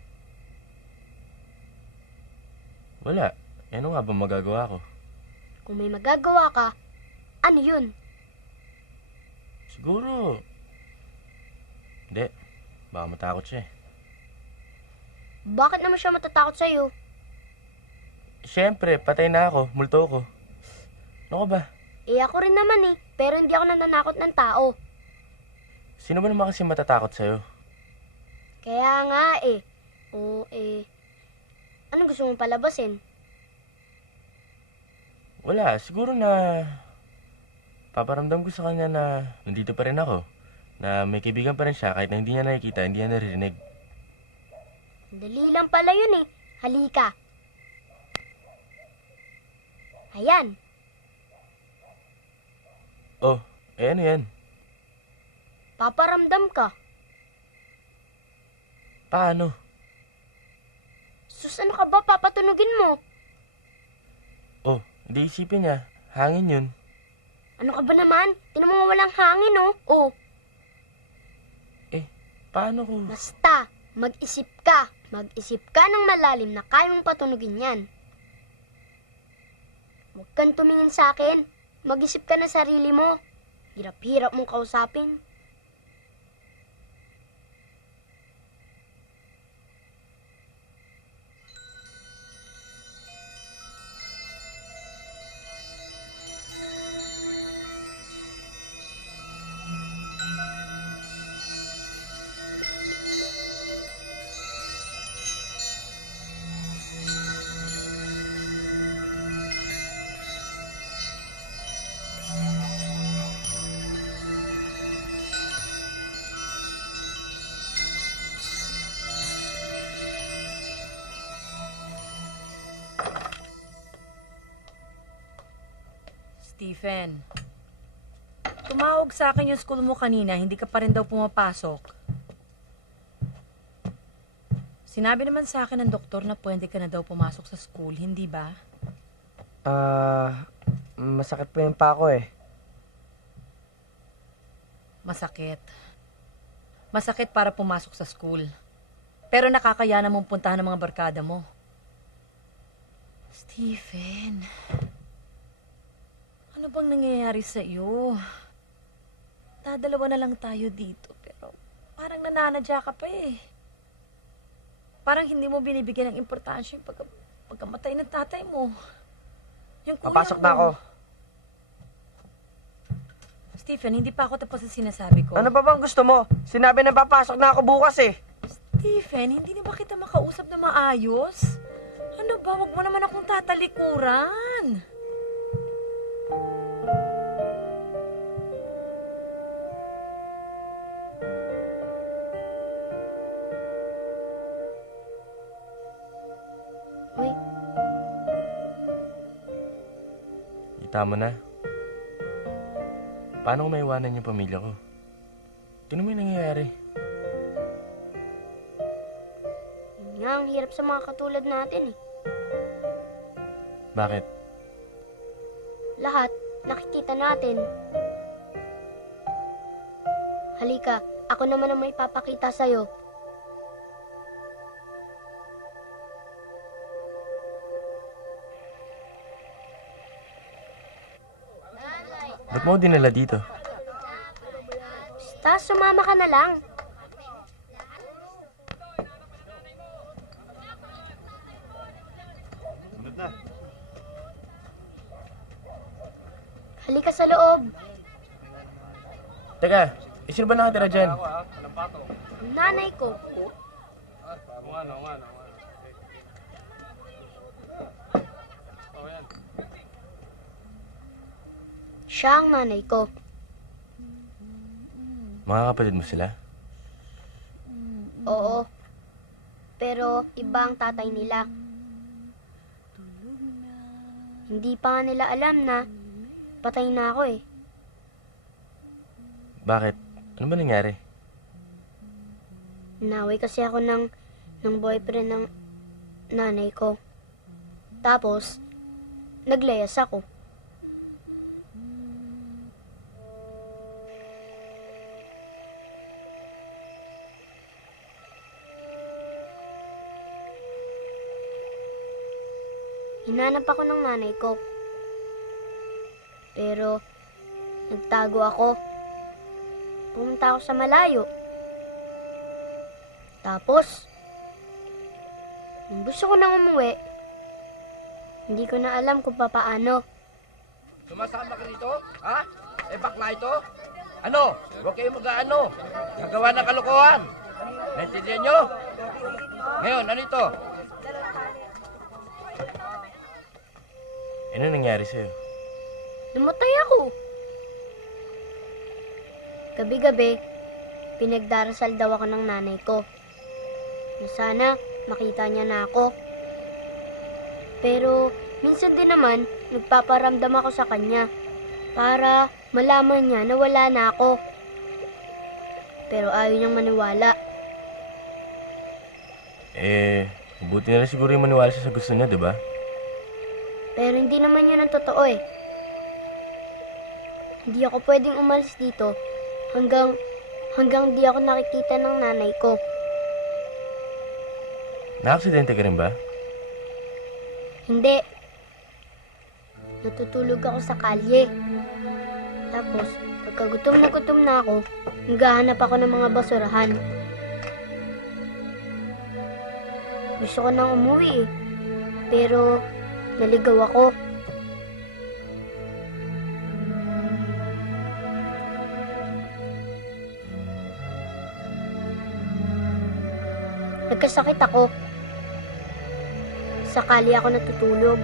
Wala. Ano nga ba magagawa ko? Kung may magagawa ka, ano yun? Siguro. Hindi. Baka matakot siya eh. Bakit naman siya matatakot sa'yo? Siyempre, patay na ako. Multo ko. Ano ka ba? Ako rin naman eh, pero hindi ako nananakot ng tao. Sino ba naman kasi matatakot sa'yo? Kaya nga eh. Anong gusto mong palabasin? Wala, siguro na paparamdam ko sa kanya na nandito pa rin ako. Na may kaibigan pa rin siya kahit na hindi niya nakikita, hindi niya naririnig. Dali lang pala yun eh. Halika. Ayan. Oh, ano yan? Paparamdam ka. Paano? Sus, ano ka ba? Papatunugin mo. Oh, hindi isipin niya. Hangin yun. Ano ka ba naman? Tinan mo nga walang hangin, oh. Oh. Paano ko? Basta, mag-isip ka. Mag-isip ka ng malalim na kaya mong patunugin yan. Huwag kang tumingin sa akin. Mag-isip ka na sarili mo. Hirap-hirap mong kausapin. Stephen, tumawag sa akin yung school mo kanina, hindi ka pa rin daw pumapasok. Sinabi naman sa akin ng doktor na pwede ka na daw pumasok sa school, hindi ba? Masakit po yung pako eh. Masakit. Masakit para pumasok sa school. Pero nakakayanan mong puntahan ng mga barkada mo. Stephen, ano bang nangyayari sa iyo? Dadalawa na lang tayo dito, pero parang nananadya ka pa eh. Parang hindi mo binibigyan ng importansya yung pagkamatay ng tatay mo. Yung kuya Papasok mo. na ako. Stephen, hindi pa ako tapos sa sinasabi ko. Ano ba bang gusto mo? Sinabi na papasok na ako bukas eh. Stephen, hindi na ba kita makausap na maayos? Ano ba? Huwag mo naman akong tatalikuran. Uy. Tama na. Paano ko maiwanan yung pamilya ko? Tingnan mo yung nangyayari. Yun nga, ang hirap sa mga katulad natin eh. Bakit? Lahat, nakikita natin. Halika, ako naman ang may papakita sa'yo. Ba't mo dinala dito? Basta, sumama ka na lang. Halika sa loob. Teka, sino ba nakatira dyan? Ang nanay ko. Siya ang nanay ko. Mga kapatid mo sila? Oo. Pero iba ang tatay nila. Hindi pa nga nila alam na patay na ako eh. Bakit? Ano ba nangyari? Naway kasi ako ng boyfriend ng nanay ko. Tapos, naglayas ako. Hinanap ako ng nanay ko. Pero, nagtago ako. Pumunta ako sa malayo. Tapos, nung gusto ko nang umuwi, hindi ko na alam kung papaano. Sumasama ka dito? Ha? Eh, bakla ito? Ano? Huwag kayong mag-ano. Nagawa ng kalokohan. Naintindihan nyo? Ngayon, ano ito? Ano nangyari sa'yo? Namatay ako. Gabi-gabi, pinagdarasal daw ako ng nanay ko. Na sana makita niya na ako. Pero minsan din naman, nagpaparamdam ako sa kanya para malaman niya na wala na ako. Pero ayaw niyang maniwala. Mabuti na rin siguro yung maniwala siya sa gusto niya, di ba? Pero hindi naman yun ang totoo eh. Hindi ako pwedeng umalis dito hanggang di ako nakikita ng nanay ko. Naaksidente ka rin ba? Hindi. Natutulog ako sa kalye. Tapos, pagka gutom na ako, naghahanap ako ng mga basurahan. Gusto ko nang umuwi eh. Pero, naligaw ako. Nagkasakit ako. Sakali ako natutulog.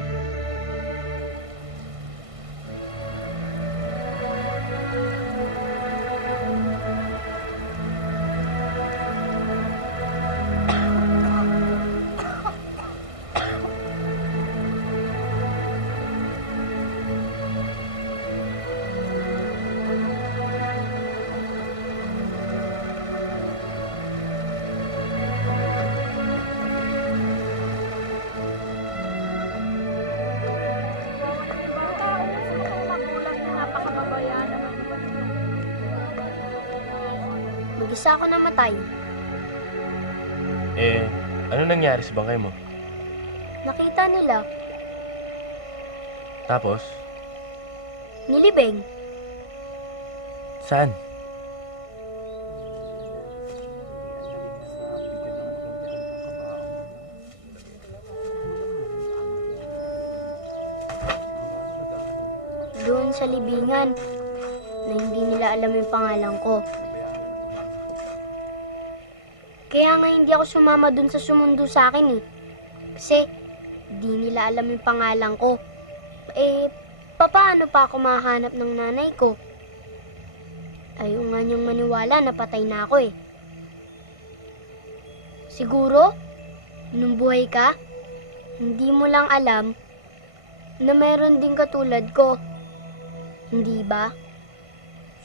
Mag-isa ako namatay. Ano nangyari sa bangkay mo? Nakita nila. Tapos? Nilibing. Saan? Doon sa libingan na hindi nila alam yung pangalan ko. Kaya nga hindi ako sumama dun sa sumundo sa akin eh. Kasi di nila alam yung pangalan ko. Paano pa ako mahanap ng nanay ko? Ayaw nga niyang maniwala na patay na ako eh. Siguro, nung buhay ka, hindi mo lang alam na meron din katulad ko. Hindi ba?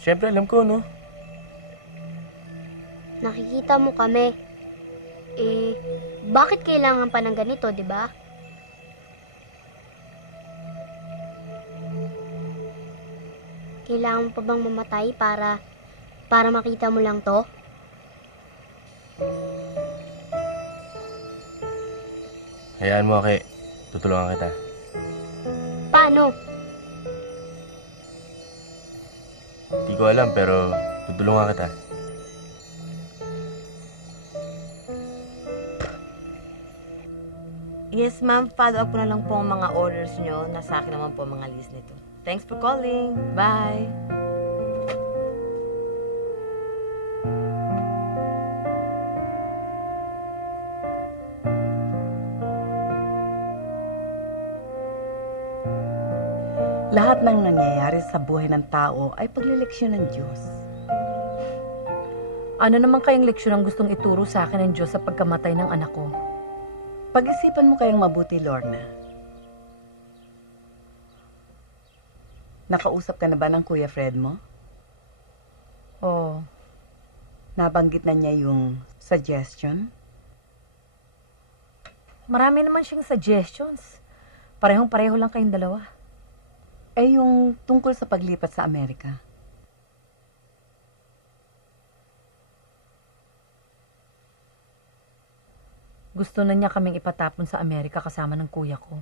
Siyempre alam ko, no? Nakikita mo kami. Bakit kailangan pa ng ganito, di ba? Kailangan mo pa bang mamatay para makita mo lang to? Hayaan mo, Aki. Tutulungan kita. Paano? Di ko alam, pero tutulungan kita. Yes, ma'am. Follow up ko na lang po ang mga orders nyo. Nasa akin naman po ang mga list nito. Thanks for calling. Bye! Lahat ng nangyayari sa buhay ng tao ay paglileksyon ng Diyos. Ano naman kayang leksyon ang gustong ituro sa akin ng Diyos sa pagkamatay ng anak ko? Pag-isipan mo kayang mabuti, Lorna. Nakausap ka na ba ng Kuya Fred mo? Oo. Nabanggit na niya yung suggestion? Marami naman siyang suggestions. Parehong-pareho lang kayong dalawa. Yung tungkol sa paglipat sa Amerika. Gusto na niya kaming ipatapon sa Amerika kasama ng kuya ko.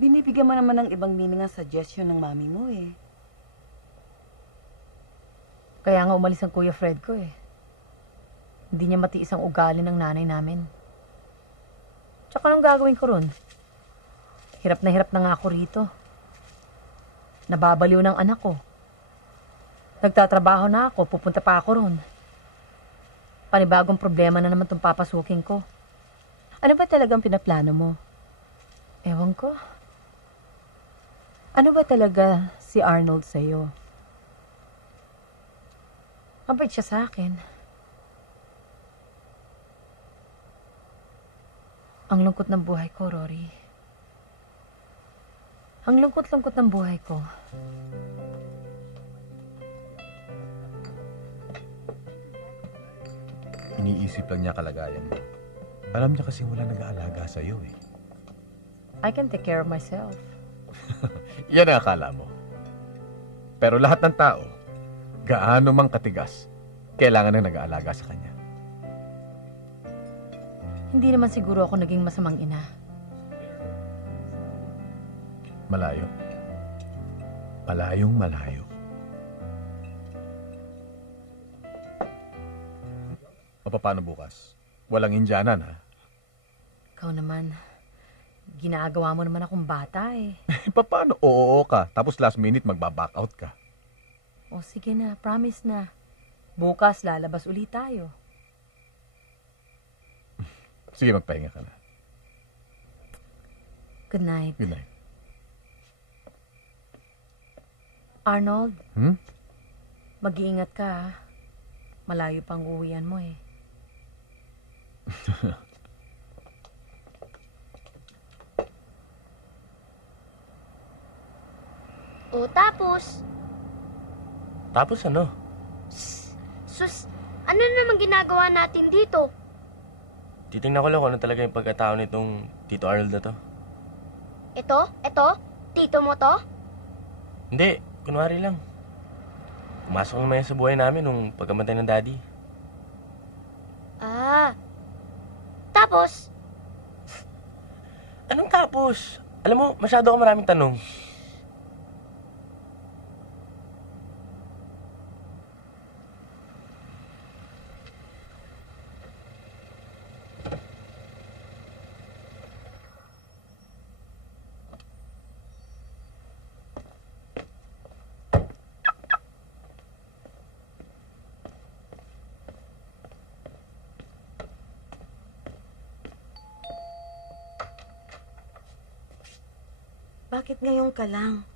Binibigyan mo naman ng ibang meaning ang suggestion ng mami mo eh. Kaya nga umalis ang Kuya Fred ko eh. Hindi niya matiis ang ugali ng nanay namin. Tsaka anong gagawin ko ron? Hirap na nga ako rito. Nababaliw ng anak ko. Nagtatrabaho na ako, pupunta pa ako ron. Panibagong problema na naman itong papasukin ko. Ano ba talagang pinaplano mo? Ewan ko. Ano ba talaga si Arnold sa'yo? Mabait siya sa akin. Ang lungkot ng buhay ko, Rory. Ang lungkot-lungkot ng buhay ko. Iniisip lang niya kalagayan mo. Alam niya kasi wala nag-aalaga sa'yo eh. I can take care of myself. Yan ang akala mo. Pero lahat ng tao, gaano mang katigas, kailangan na nag-aalaga sa kanya. Hindi naman siguro ako naging masamang ina. Malayo. Malayong malayo. O paano bukas? Walang Indianan, ha? Ikaw naman, ginagawa mo naman akong bata eh. Paano? Oo ka. Tapos last minute magbaback out ka. O sige na, promise na. Bukas lalabas ulit tayo. Sige, magpahinga ka na. Good night. Good night. Arnold, Hmm? mag-iingat ka ha. Malayo pang uwian mo eh. O tapos? Tapos ano? Sus, ano naman ginagawa natin dito? Titingnan ko lang kung ano talaga yung pagkatao nitong Tito Arnold na to. Ito? Tito mo to? Hindi, kunwari lang. Pumasok naman yan sa buhay namin nung pagkamatay ng daddy. Ah. Tapos? Anong tapos? Alam mo, masyado ako maraming tanong. Bakit ngayon ka lang?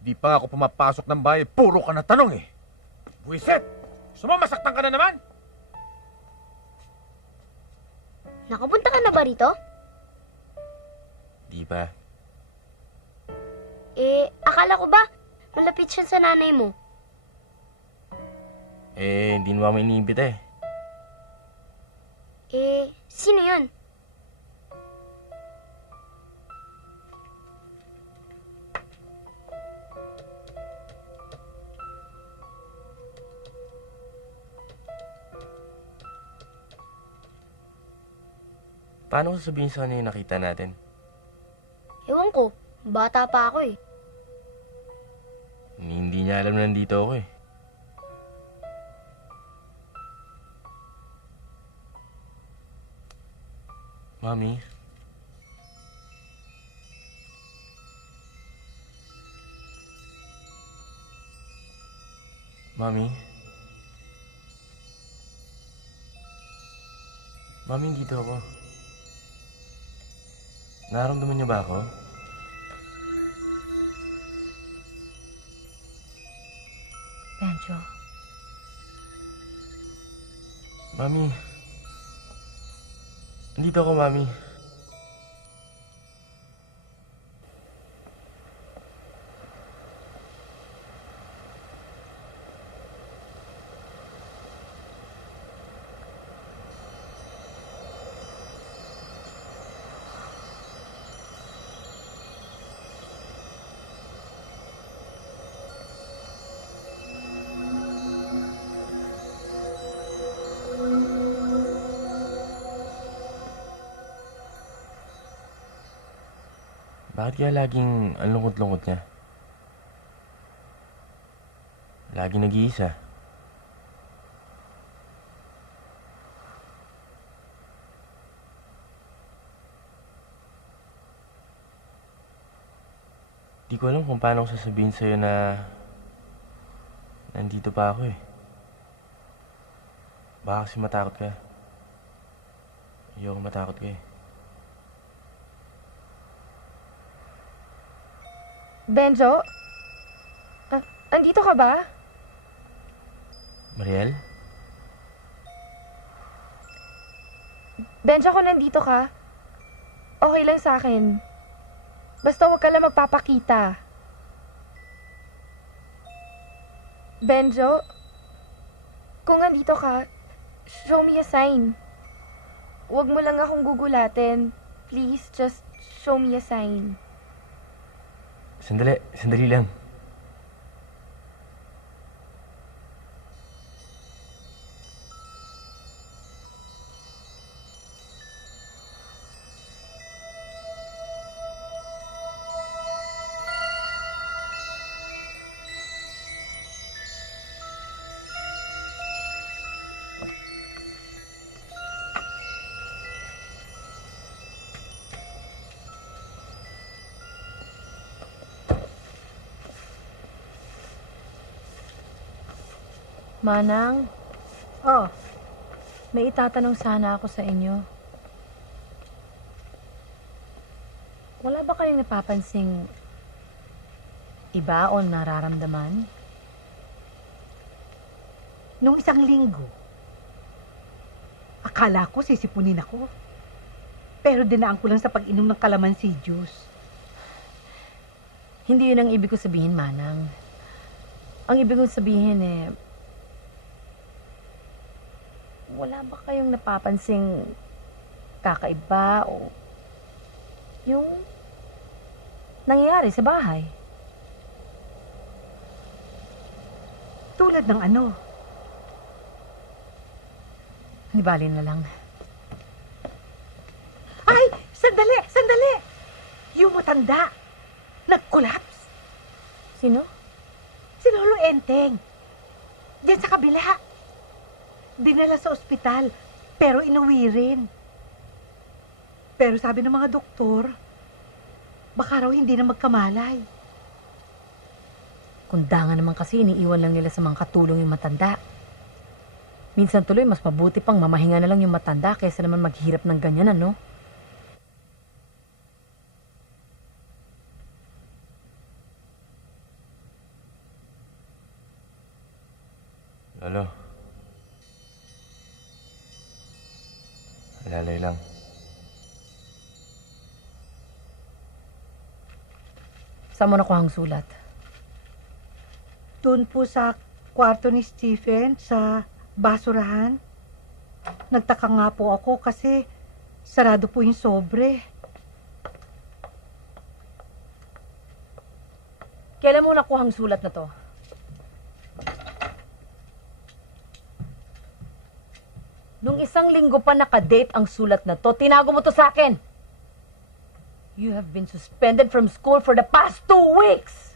Di pa ako pumapasok ng bahay, puro ka na tanong eh. Buiset! Sumamasaktan ka na naman? Nakapunta ka na ba rito? Di ba? Akala ko ba malapit siya sa nanay mo? Hindi naman iniimbita eh. Sino yun? Paano ko sasabihin sa kanya yung nakita natin? Ewan ko, bata pa ako eh. Hindi niya alam na nandito ako eh. Mami? Mami? Mami, dito ako. Nararamdaman niyo ba ako? Benjo. Mami. Nandito ako, Mami. Bakit kaya laging ang lungkot-lungkot niya? Laging nag-iisa. Di ko alam kung paano ko sasabihin sa'yo na Nandito pa ako eh. Baka kasi matakot ka. Ayoko matakot ka eh. Benjo? Andito ka ba? Mariel? Benjo, kung nandito ka, okay lang sa akin. Basta huwag ka lang magpapakita. Benjo, kung nandito ka, show me a sign. Huwag mo lang akong gugulatin. Please, just show me a sign. Sandali lang. Manang? Oh. May itatanong sana ako sa inyo. Wala ba kayong napapansing iba o nararamdaman? Nung isang linggo, akala ko sisipunin ako. Pero dinaan ko lang sa pag-inom ng calamansi juice. Hindi yun ang ibig ko sabihin, Manang. Ang ibig ko sabihin wala ba kayong napapansing kakaiba o yung nangyayari sa bahay? Tulad ng ano? Di bali na lang. Ay! Sandali! Yung matanda, nag-collapse. Sino? Si Lolo Enteng. Diyan sa kabila. Dinala sa ospital, pero inuwi rin. Pero sabi ng mga doktor, baka raw hindi na magkamalay. Kundangan naman kasi iniiwan lang nila sa mga katulong yung matanda. Minsan tuloy, mas mabuti pang mamahinga na lang yung matanda kaysa naman maghirap ng ganyan, ano? Lolo. Alalay lang. Saan mo nakuha ang sulat? Doon po sa kwarto ni Stephen, sa basurahan. Nagtaka nga po ako kasi sarado po yung sobre. Kailan mo nakuha ang sulat na to? Nung isang linggo pa nakadate ang sulat na to, tinago mo to sa akin. You have been suspended from school for the past 2 weeks.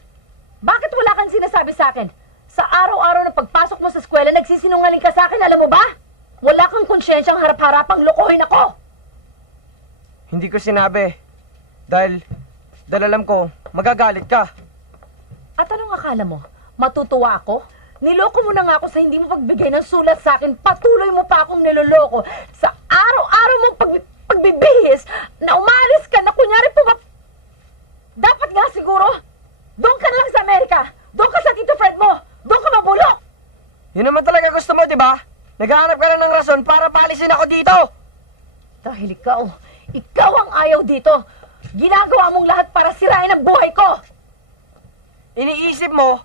Bakit wala kang sinasabi sa akin? Sa araw-araw na pagpasok mo sa eskwela, nagsisinungaling ka sa akin, alam mo ba? Wala kang konsyensyang harap-harapang lokohin ako. Hindi ko sinabi. Dahil alam ko, magagalit ka. At anong akala mo? Matutuwa ako? Niloko mo na nga ako sa hindi mo pagbigay ng sulat sa akin. Patuloy mo pa akong niloloko. Sa araw-araw mong pagbibihis na umalis ka na kunyari dapat nga siguro, doon ka na lang sa Amerika. Doon ka sa Tito Fred mo. Doon ka mabulok. Yun naman talaga gusto mo, di ba? Naghahanap ka na ng rason para paalisin ako dito. Dahil ikaw ang ayaw dito. Ginagawa mong lahat para sirain ang buhay ko. Iniisip mo,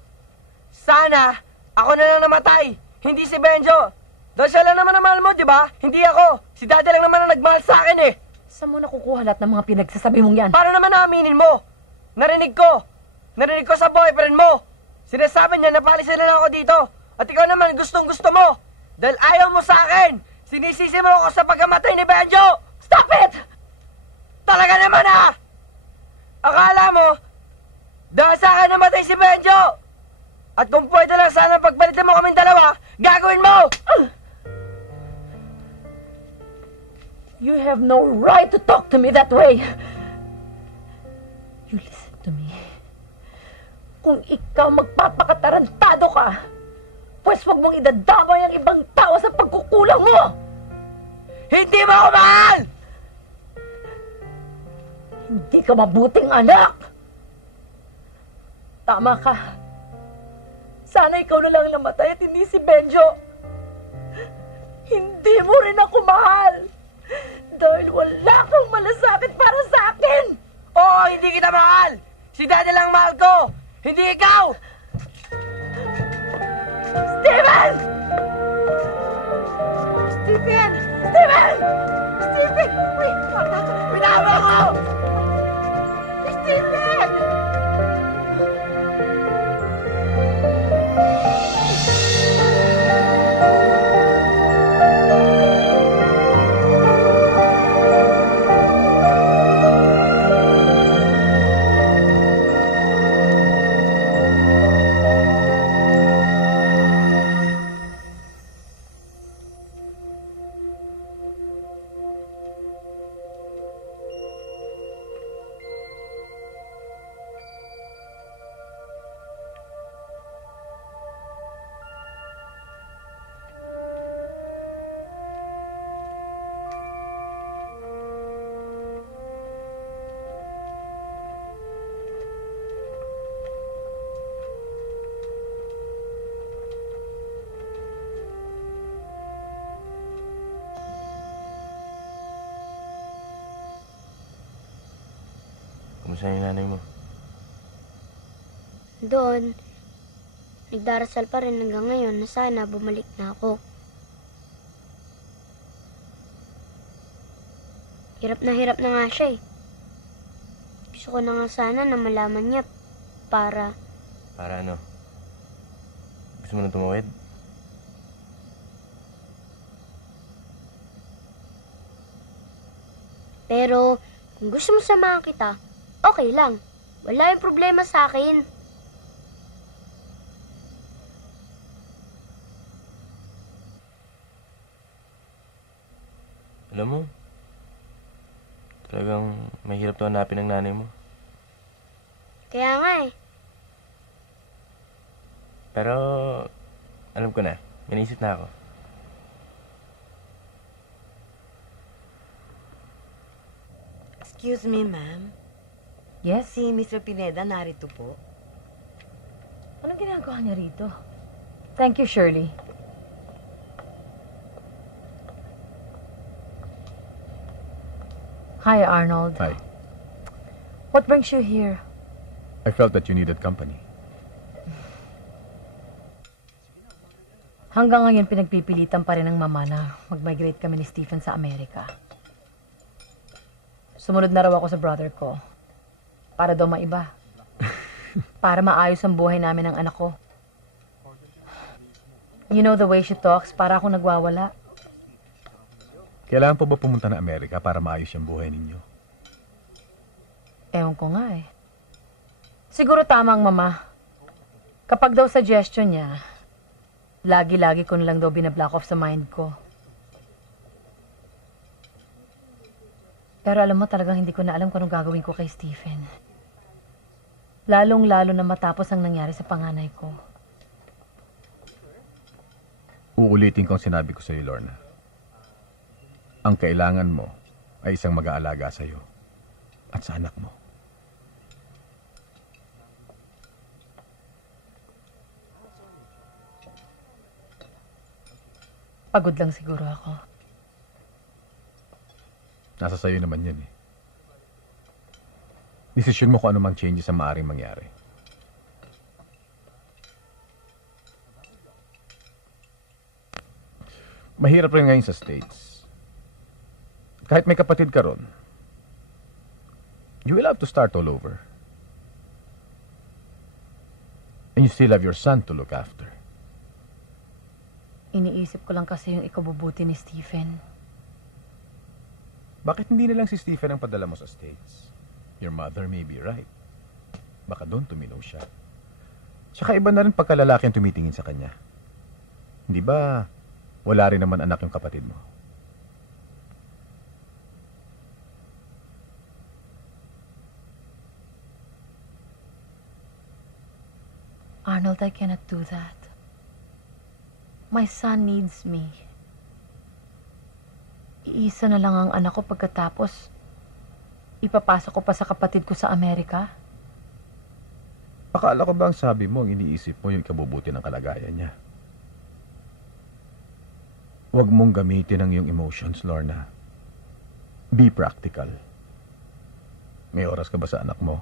sana ako na lang namatay, hindi si Benjo. Dahil siya lang naman ang mahal mo, di ba? Hindi ako. Si Daddy lang naman ang nagmahal sa akin eh. Saan mo nakukuha lahat ng mga pinagsasabi mong yan? Paano naman naaminin mo? Narinig ko sa boyfriend mo. Sinasabi niya na paalisin na lang ako dito. At ikaw naman gustong-gusto mo. Dahil ayaw mo sa akin. Sinisisi mo ako sa pagkamatay ni Benjo. Stop it! Talaga naman ah! Akala mo, dahil sa akin namatay si Benjo. At kung pwede lang sana pagpalitan mo kaming dalawa, gagawin mo! You have no right to talk to me that way. You listen to me. Kung ikaw magpapakatarantado ka, Pwes wag mong idadamay ang ibang tao sa pagkukulang mo! Hindi mo ako mahal! Hindi ka mabuting anak! Tama ka. Sana ikaw na lang namatay at hindi si Benjo. Hindi mo rin ako mahal. Dahil wala kang malasakit para sa akin. Oo, hindi kita mahal. Si Daddy lang mahal ko. Hindi ikaw. Steven! Steven! Steven! Steven! Wait! Binawa ko! Steven! Kumusta yung nanay mo? Doon, nagdarasal pa rin hanggang ngayon na sana bumalik na ako. Hirap na nga siya eh. Gusto ko na nga sana na malaman niya para... Para ano? Gusto mo na tumawid? Pero, kung gusto mo samahan kita, okay lang. Wala yung problema sa akin. Alam mo, talagang mahirap to hanapin ang nanay mo. Kaya nga eh. Pero, alam ko na. May naisip na ako. Excuse me, ma'am. Yes? Si Mr. Pineda narito po. Anong ginagawa niya rito? Thank you, Shirley. Hi, Arnold. Hi. What brings you here? I felt that you needed company. Hanggang ngayon, pinagpipilitan pa rin ng mama na mag-migrate kami ni Stephen sa Amerika. Sumunod na raw ako sa brother ko. Para daw maiba. Para maayos ang buhay namin ng anak ko. You know the way she talks, para akong nagwawala. Kailangan po ba pumunta na Amerika para maayos yung buhay ninyo? Ewan ko nga eh. Siguro tama ang mama. Kapag daw suggestion niya, lagi-lagi ko na lang daw binablock off sa mind ko. Pero alam mo, talagang hindi ko na alam kung anong gagawin ko kay Stephen. Lalong-lalo na matapos ang nangyari sa panganay ko. Uulitin ko ang sinabi ko sa iyo, Lorna. Ang kailangan mo ay isang mag-aalaga sa iyo at sa anak mo. Pagod lang siguro ako. Nasa sayo naman yan eh. Desisyon mo kung ano mang changes ang maaaring mangyari. Mahirap rin ngayon sa States. Kahit may kapatid ka ron, you will have to start all over. And you still have your son to look after. Iniisip ko lang kasi yung ikabubuti ni Stephen. Bakit hindi na lang si Stephen ang padala mo sa States? Your mother may be right. Baka doon tuminaw siya. Tsaka iba na rin pagkalalaki ang tumitingin sa kanya. Hindi ba wala rin naman anak yung kapatid mo? Arnold, I cannot do that. My son needs me. Iisa na lang ang anak ko pagkatapos ipapasok ko pa sa kapatid ko sa Amerika. Akala ko ba ang sabi mo, ang iniisip mo yung ikabubuti ng kalagayan niya? Huwag mong gamitin ang iyong emotions, Lorna. Be practical. May oras ka ba sa anak mo?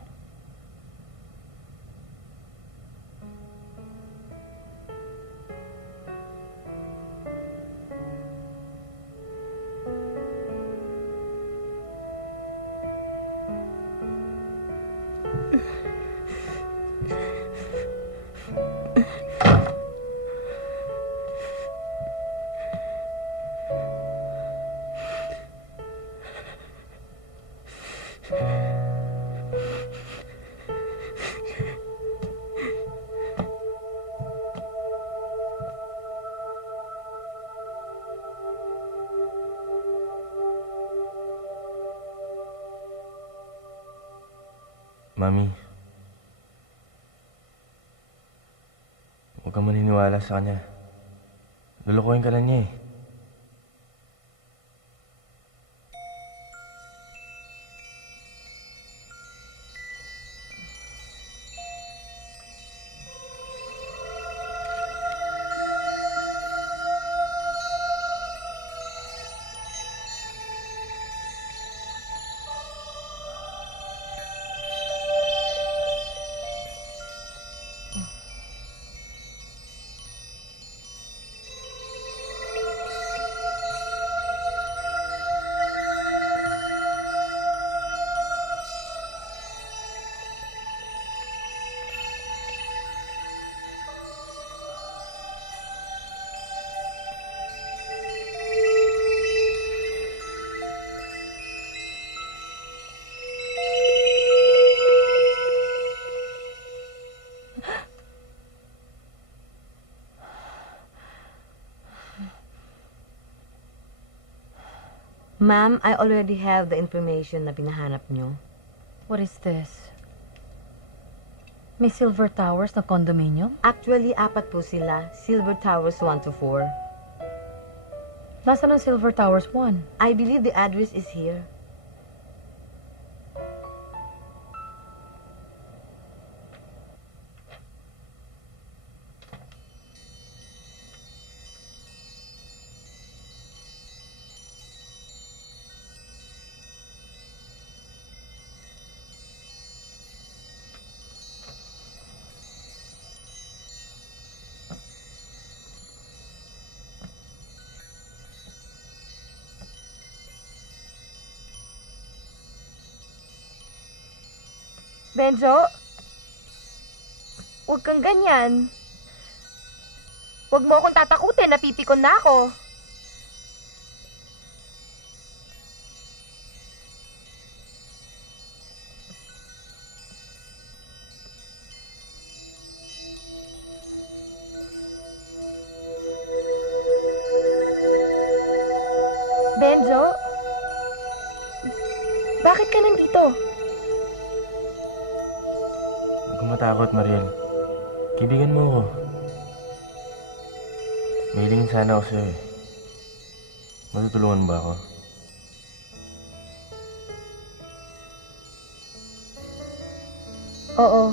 Mami, huwag kang maniniwala sa kanya. Lulukuhin ka lang niya eh. Ma'am, I already have the information na pinahanap nyo. What is this? May Silver Towers na condominium? Actually, 4 po sila. Silver Towers 1 to 4. Nasaan ang Silver Towers 1? I believe the address is here. Benjo, huwag kang ganyan. Huwag mo akong tatakutin, napipikon na ako. Benjo, bakit ka nandito? Huwag kang matakot, Mariel. Kaibigan mo ako. Mahilingin sana ako sa'yo eh. Matutulungan ba ako? Oo.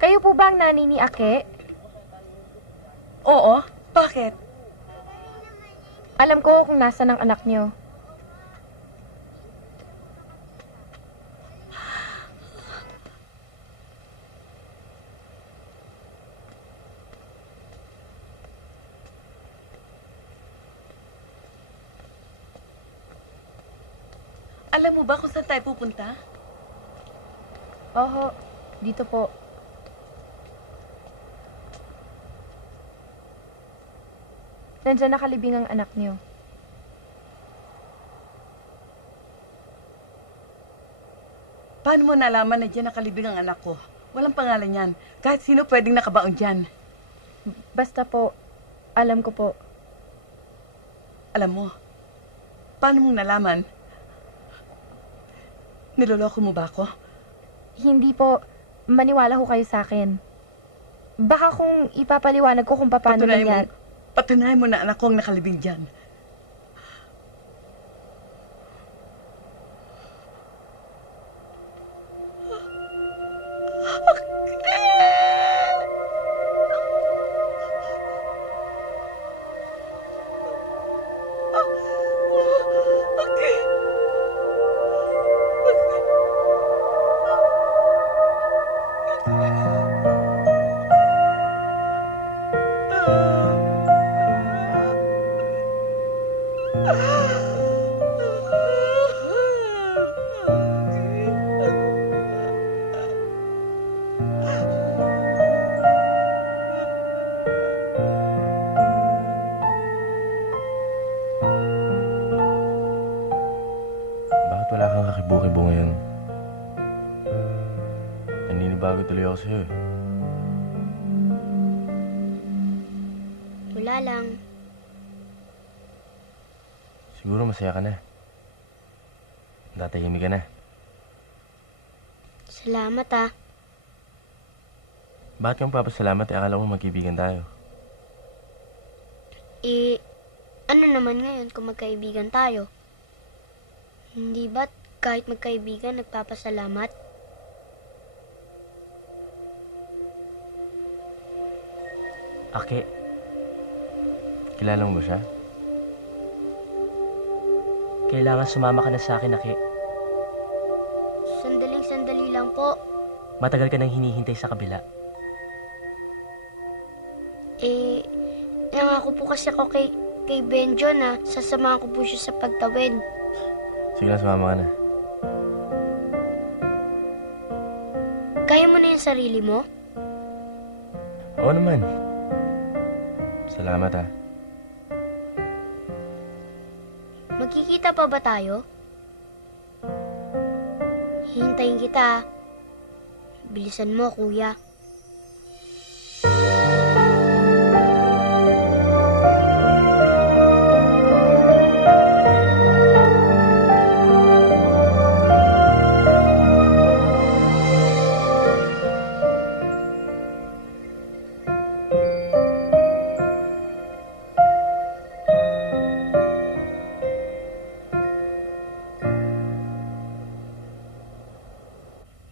Kayo po ba ang nanay ni Ake? Oo. Bakit? Alam ko kung nasa ng anak niyo. Alam mo ba kung saan tayo pupunta? Oho, dito po. nandyan nakalibing ang anak niyo. Paano mo nalaman na dyan nakalibing ang anak ko? Walang pangalan yan. Kahit sino pwedeng nakabaon dyan. Basta po, alam ko po. Alam mo, paano mong nalaman? Niloloko mo ba ako? Hindi po, maniwala ho kayo sa akin. Baka kung ipapaliwanag ko kung paano nangyari. Patunayan mo na anak ko ang nakalibing dyan. Wala kang kakibo-kibo ngayon. Naninibago tuloy ako sa'yo eh. Wala lang. Siguro masaya ka na. Tatahimik ka na. Salamat ah. Bakit kang papasalamat? Akala mo magkaibigan tayo. Ano naman ngayon kung magkaibigan tayo? Hindi ba't kahit magkaibigan nagpapasalamat? Aki, kilala mo ba siya? Kailangan sumama ka na sa akin, Aki. Sandaling-sandali lang po. Matagal ka nang hinihintay sa kabila. Nangako po kasi ako kay Benjo na sasamahan ko po siya sa pagtawid. Sige na, sumama ka na. Kaya mo na yung sarili mo? Oo naman. Salamat ah. Magkikita pa ba tayo? Hihintayin kita. Bilisan mo, kuya.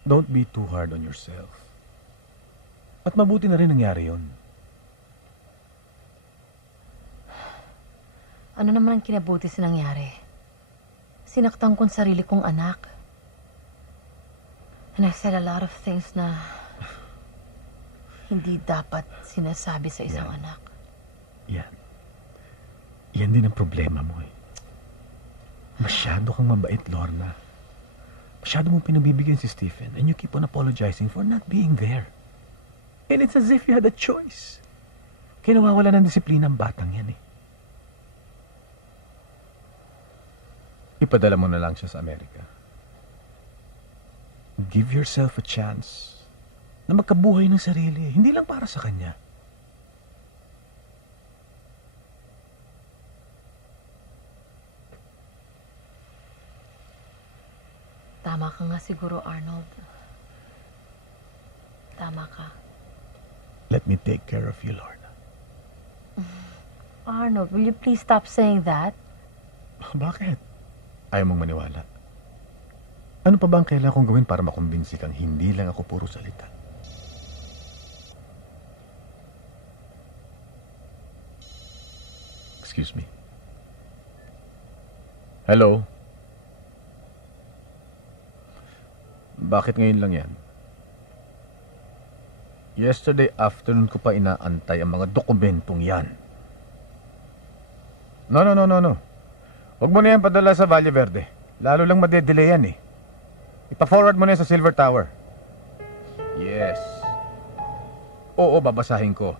Don't be too hard on yourself. At mabuti na rin nangyari yun. Ano naman ang kinabuti sa nangyari? Sinaktan kong sarili kong anak. And I said a lot of things na hindi dapat sinasabi sa isang anak. Yan din ang problema mo eh. Masyado kang mabait, Lorna. Masyado mong pinabibigyan si Stephen and you keep on apologizing for not being there. And it's as if you had a choice. Kaya nawawala ng disiplina ang batang yan eh. Ipadala mo na lang siya sa Amerika. Give yourself a chance na magkabuhay ng sarili. Hindi lang para sa kanya. Tama ka nga siguro, Arnold. Tama ka. Let me take care of you, Lorna. Arnold, will you please stop saying that? Bakit? Ayaw mong maniwala. Ano pa ba ang kailangan kong gawin para makumbinsi kang hindi lang ako puro salita? Excuse me. Hello? Bakit ngayon lang yan? Yesterday afternoon ko pa inaantay ang mga dokumentong yan. No. Huwag mo na yan padala sa Valle Verde. Lalo lang madedelay yan eh. Ipa-forward mo na yan sa Silver Tower. Yes. Oo, babasahin ko.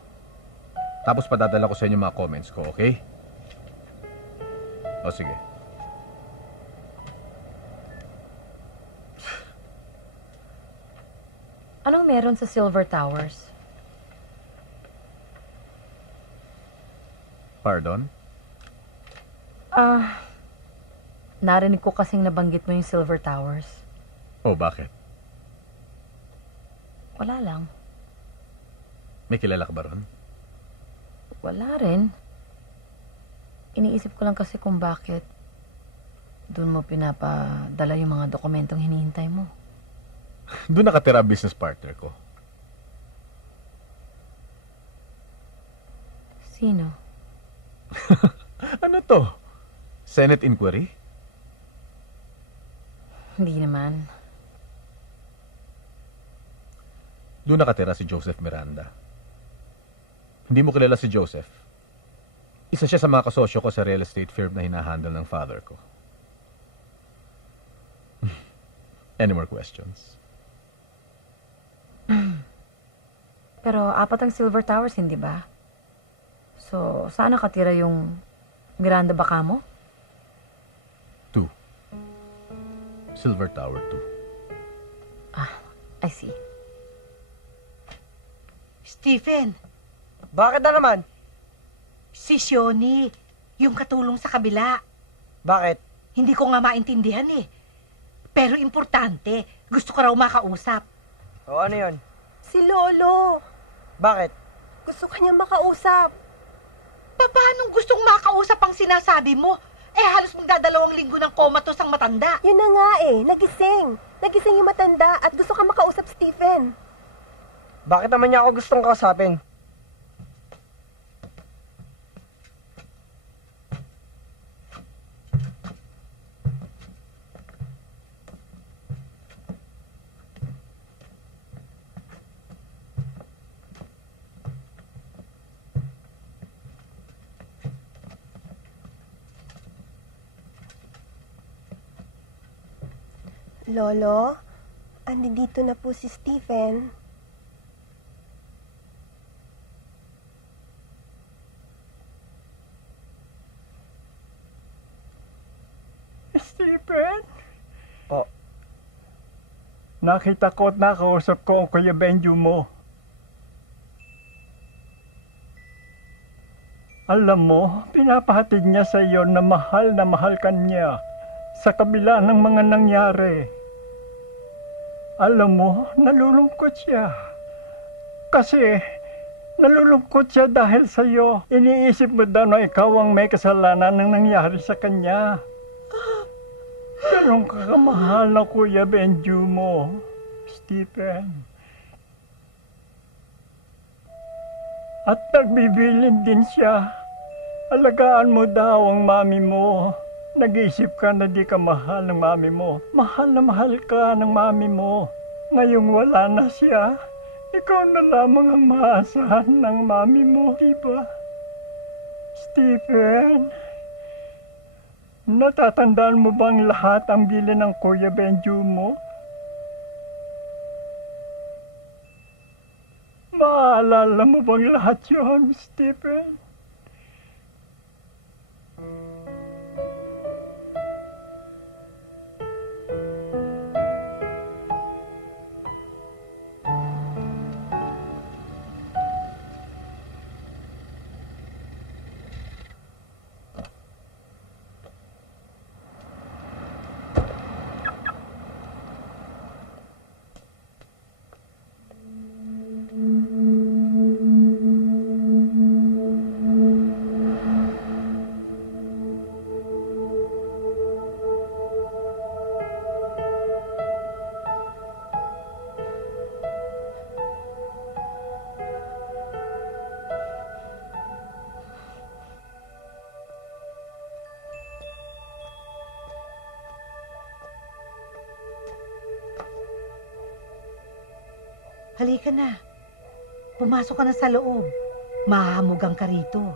Tapos padadala ko sa inyo mga comments ko, okay? O sige. Anong meron sa Silver Towers? Pardon? Narinig ko kasing nabanggit mo yung Silver Towers. Oh, bakit? Wala lang. May kilala ka ba ron? Wala rin. Iniisip ko lang kasi kung bakit doon mo pinapadala yung mga dokumentong hinihintay mo. Doon nakatira business partner ko. Sino? Ano to? Senate inquiry? Hindi naman. Doon nakatira si Joseph Miranda. Hindi mo kilala si Joseph? Isa siya sa mga kasosyo ko sa real estate firm na hinahandle ng father ko. Any more questions? Pero 4 ang Silver Towers, hindi ba? So, saan nakatira yung Miranda baka mo? 2. Silver Tower 2. I see. Stephen, Bakit na naman? si Sioni, yung katulong sa kabila. Bakit? Hindi ko nga maintindihan eh. Pero importante, gusto ko raw makausap. O ano yun? Si Lolo. Bakit? Gusto kanya makausap. Paano gustong makausap ang sinasabi mo? Eh halos magdadalawang linggo ng comatose ang matanda. Yun na nga eh, nagising. Nagising yung matanda at gusto ka makausap, Stephen. Bakit naman niya ako gustong kausapin? Lolo, andito na po si Stephen. Stephen? Po. Nakita ko at nakausap ko ang Kuya Benjo mo. Alam mo, pinapahatid niya sa iyo na mahal ka niya sa kabila ng mga nangyari. Alam mo, nalulungkot siya. Kasi nalulungkot siya dahil sa iyo. Iniisip mo daw na ikaw ang may kasalanan ng nangyari sa kanya. Ganun kakamahal na Kuya Benjo mo, Stephen. At nagbibilin din siya. Alagaan mo daw ang mami mo. Nag-iisip ka na di ka mahal ng mami mo. Mahal na mahal ka ng mami mo. Ngayong wala na siya, ikaw na lamang ang maasahan ng mami mo, diba? Stephen, natatandaan mo bang lahat ang bilin ng Kuya Benjo mo? Maalala mo bang lahat yun, Stephen? Halika na. Pumasok ka na sa loob. Mahahamugang ka rito.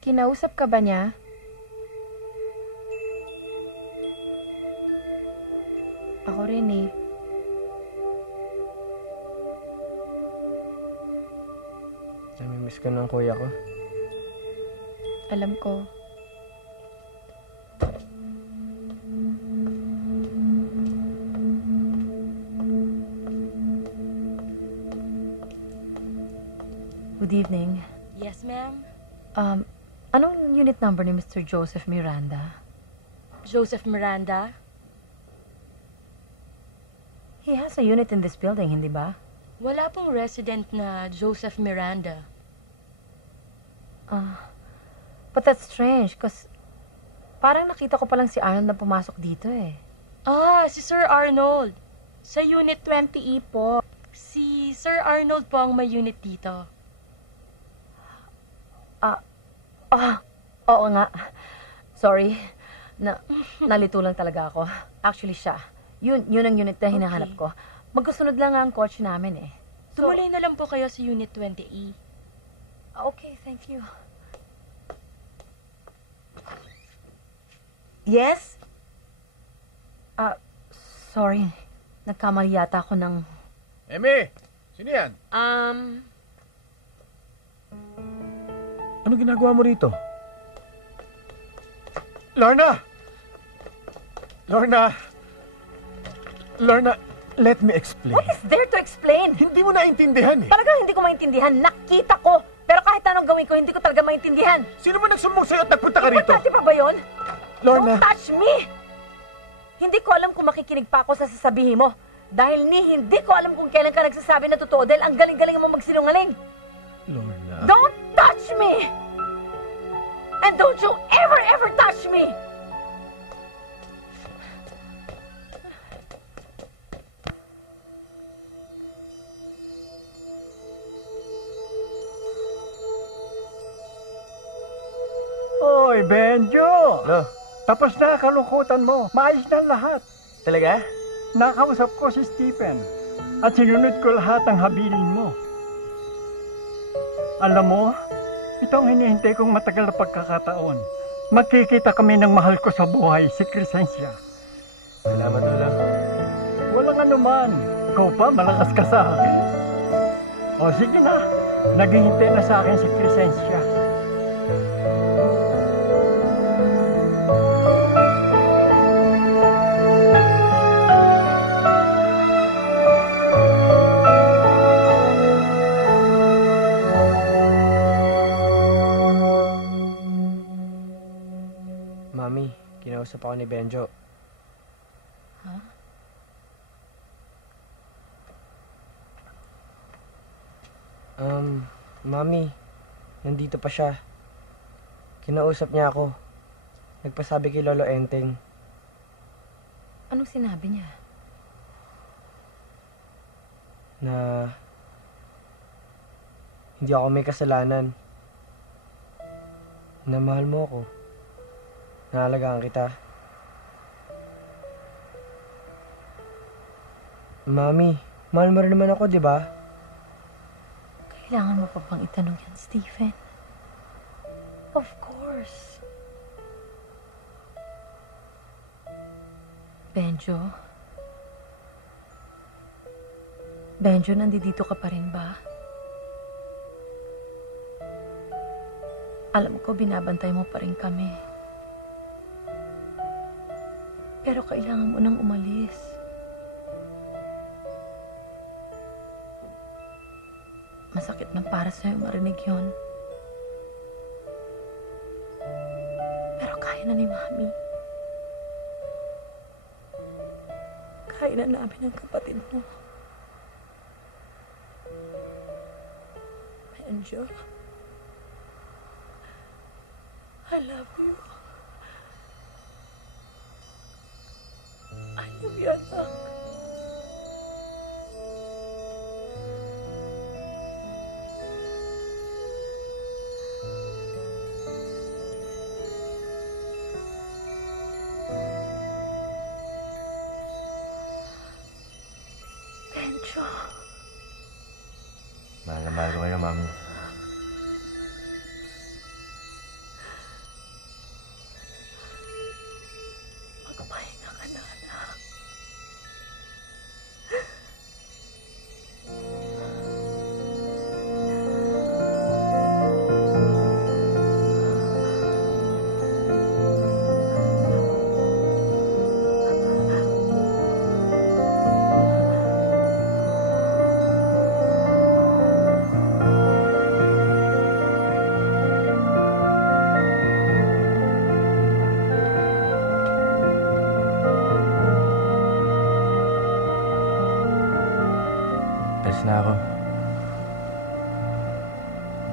Kinausap ka ba niya? Ako rin eh. Namimiss ko ng kuya ko. Alam ko. Good evening. Yes, ma'am? Anong unit number ni Mr. Joseph Miranda? Joseph Miranda? He has a unit in this building, hindi ba? Wala pong resident na Joseph Miranda. But that's strange, cause parang nakita ko palang si Arnold na pumasok dito eh. Si Sir Arnold. Sa Unit 20E po. Si Sir Arnold po ang may unit dito. Oo nga. Sorry. Nalito lang talaga ako. Actually siya. Yun ang unit na hinahanap ko. Magkasunod lang nga ang coach namin eh. Tumulay na lang po kayo sa Unit 20E. Okay, thank you. Yes? Sorry. Nagkamali yata ako ng... Eme! Sino yan? Ano ginagawa mo rito? Lorna! Lorna, let me explain. What is there to explain? Hindi mo naintindihan eh. Talagang hindi ko maintindihan. Nakita ko. Pero kahit anong gawin ko, hindi ko talaga maintindihan. Sino ba nagsumbong sa'yo at nagpunta ka rito? Importante pa ba yun? Lorna. Don't touch me! Hindi ko alam kung makikinig pa ako sa sasabihin mo. Dahil hindi ko alam kung kailan ka nagsasabi na totoo dahil ang galing-galing mo magsinungaling. Lorna. Don't touch me! And don't you ever touch me! Oy, Benjo! No? Tapos na kalukutan mo. Maayos na lahat. Talaga? Nakausap ko si Stephen. At sinunod ko lahat ang habilin mo. Alam mo, ito ang hinihintay kong matagal na pagkakataon. Magkikita kami ng mahal ko sa buhay, si Crescencia. Salamat, Lola. Walang anuman. Ikaw pa, malakas ka sa akin. O sige na, naghihintay na sa akin si Crescencia. Mami, kinausap ako ni Benjo. Mami, nandito pa siya. Kinausap niya ako. Nagpasabi kay Lolo Enteng. Anong sinabi niya? Na hindi ako may kasalanan. Na mahal mo ako. Naalagaan kita. Mami, mahal mo rin naman ako, di ba? Kailangan mo pa bang itanong yan, Stephen? Of course. Benjo? Benjo, nandito ka pa rin ba? Alam ko, binabantay mo pa rin kami. Pero kailangan mo nang umalis. Masakit man para sa'yo marinig yun. Pero kaya na ni Mami. Kaya na namin ang kapatid mo. Benjo, I love you. I love you, anak. Benjo. Mahal na mahal ko kayo, Mami.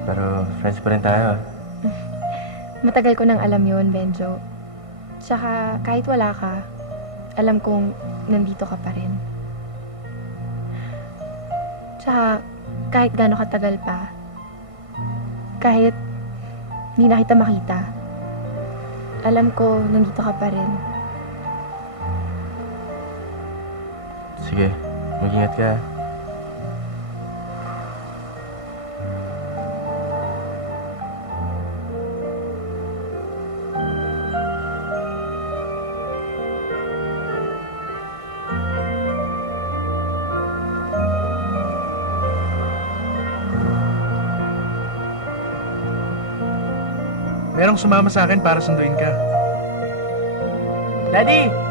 Pero friends pa rin tayo. Matagal ko nang alam yun, Benjo. Tsaka kahit wala ka, alam kong nandito ka pa rin. Tsaka kahit gaano katagal pa, kahit hindi na kita makita, alam ko nandito ka pa rin. Sige, mag-ingat ka. Merong sumama sa akin para sunduin ka. Daddy!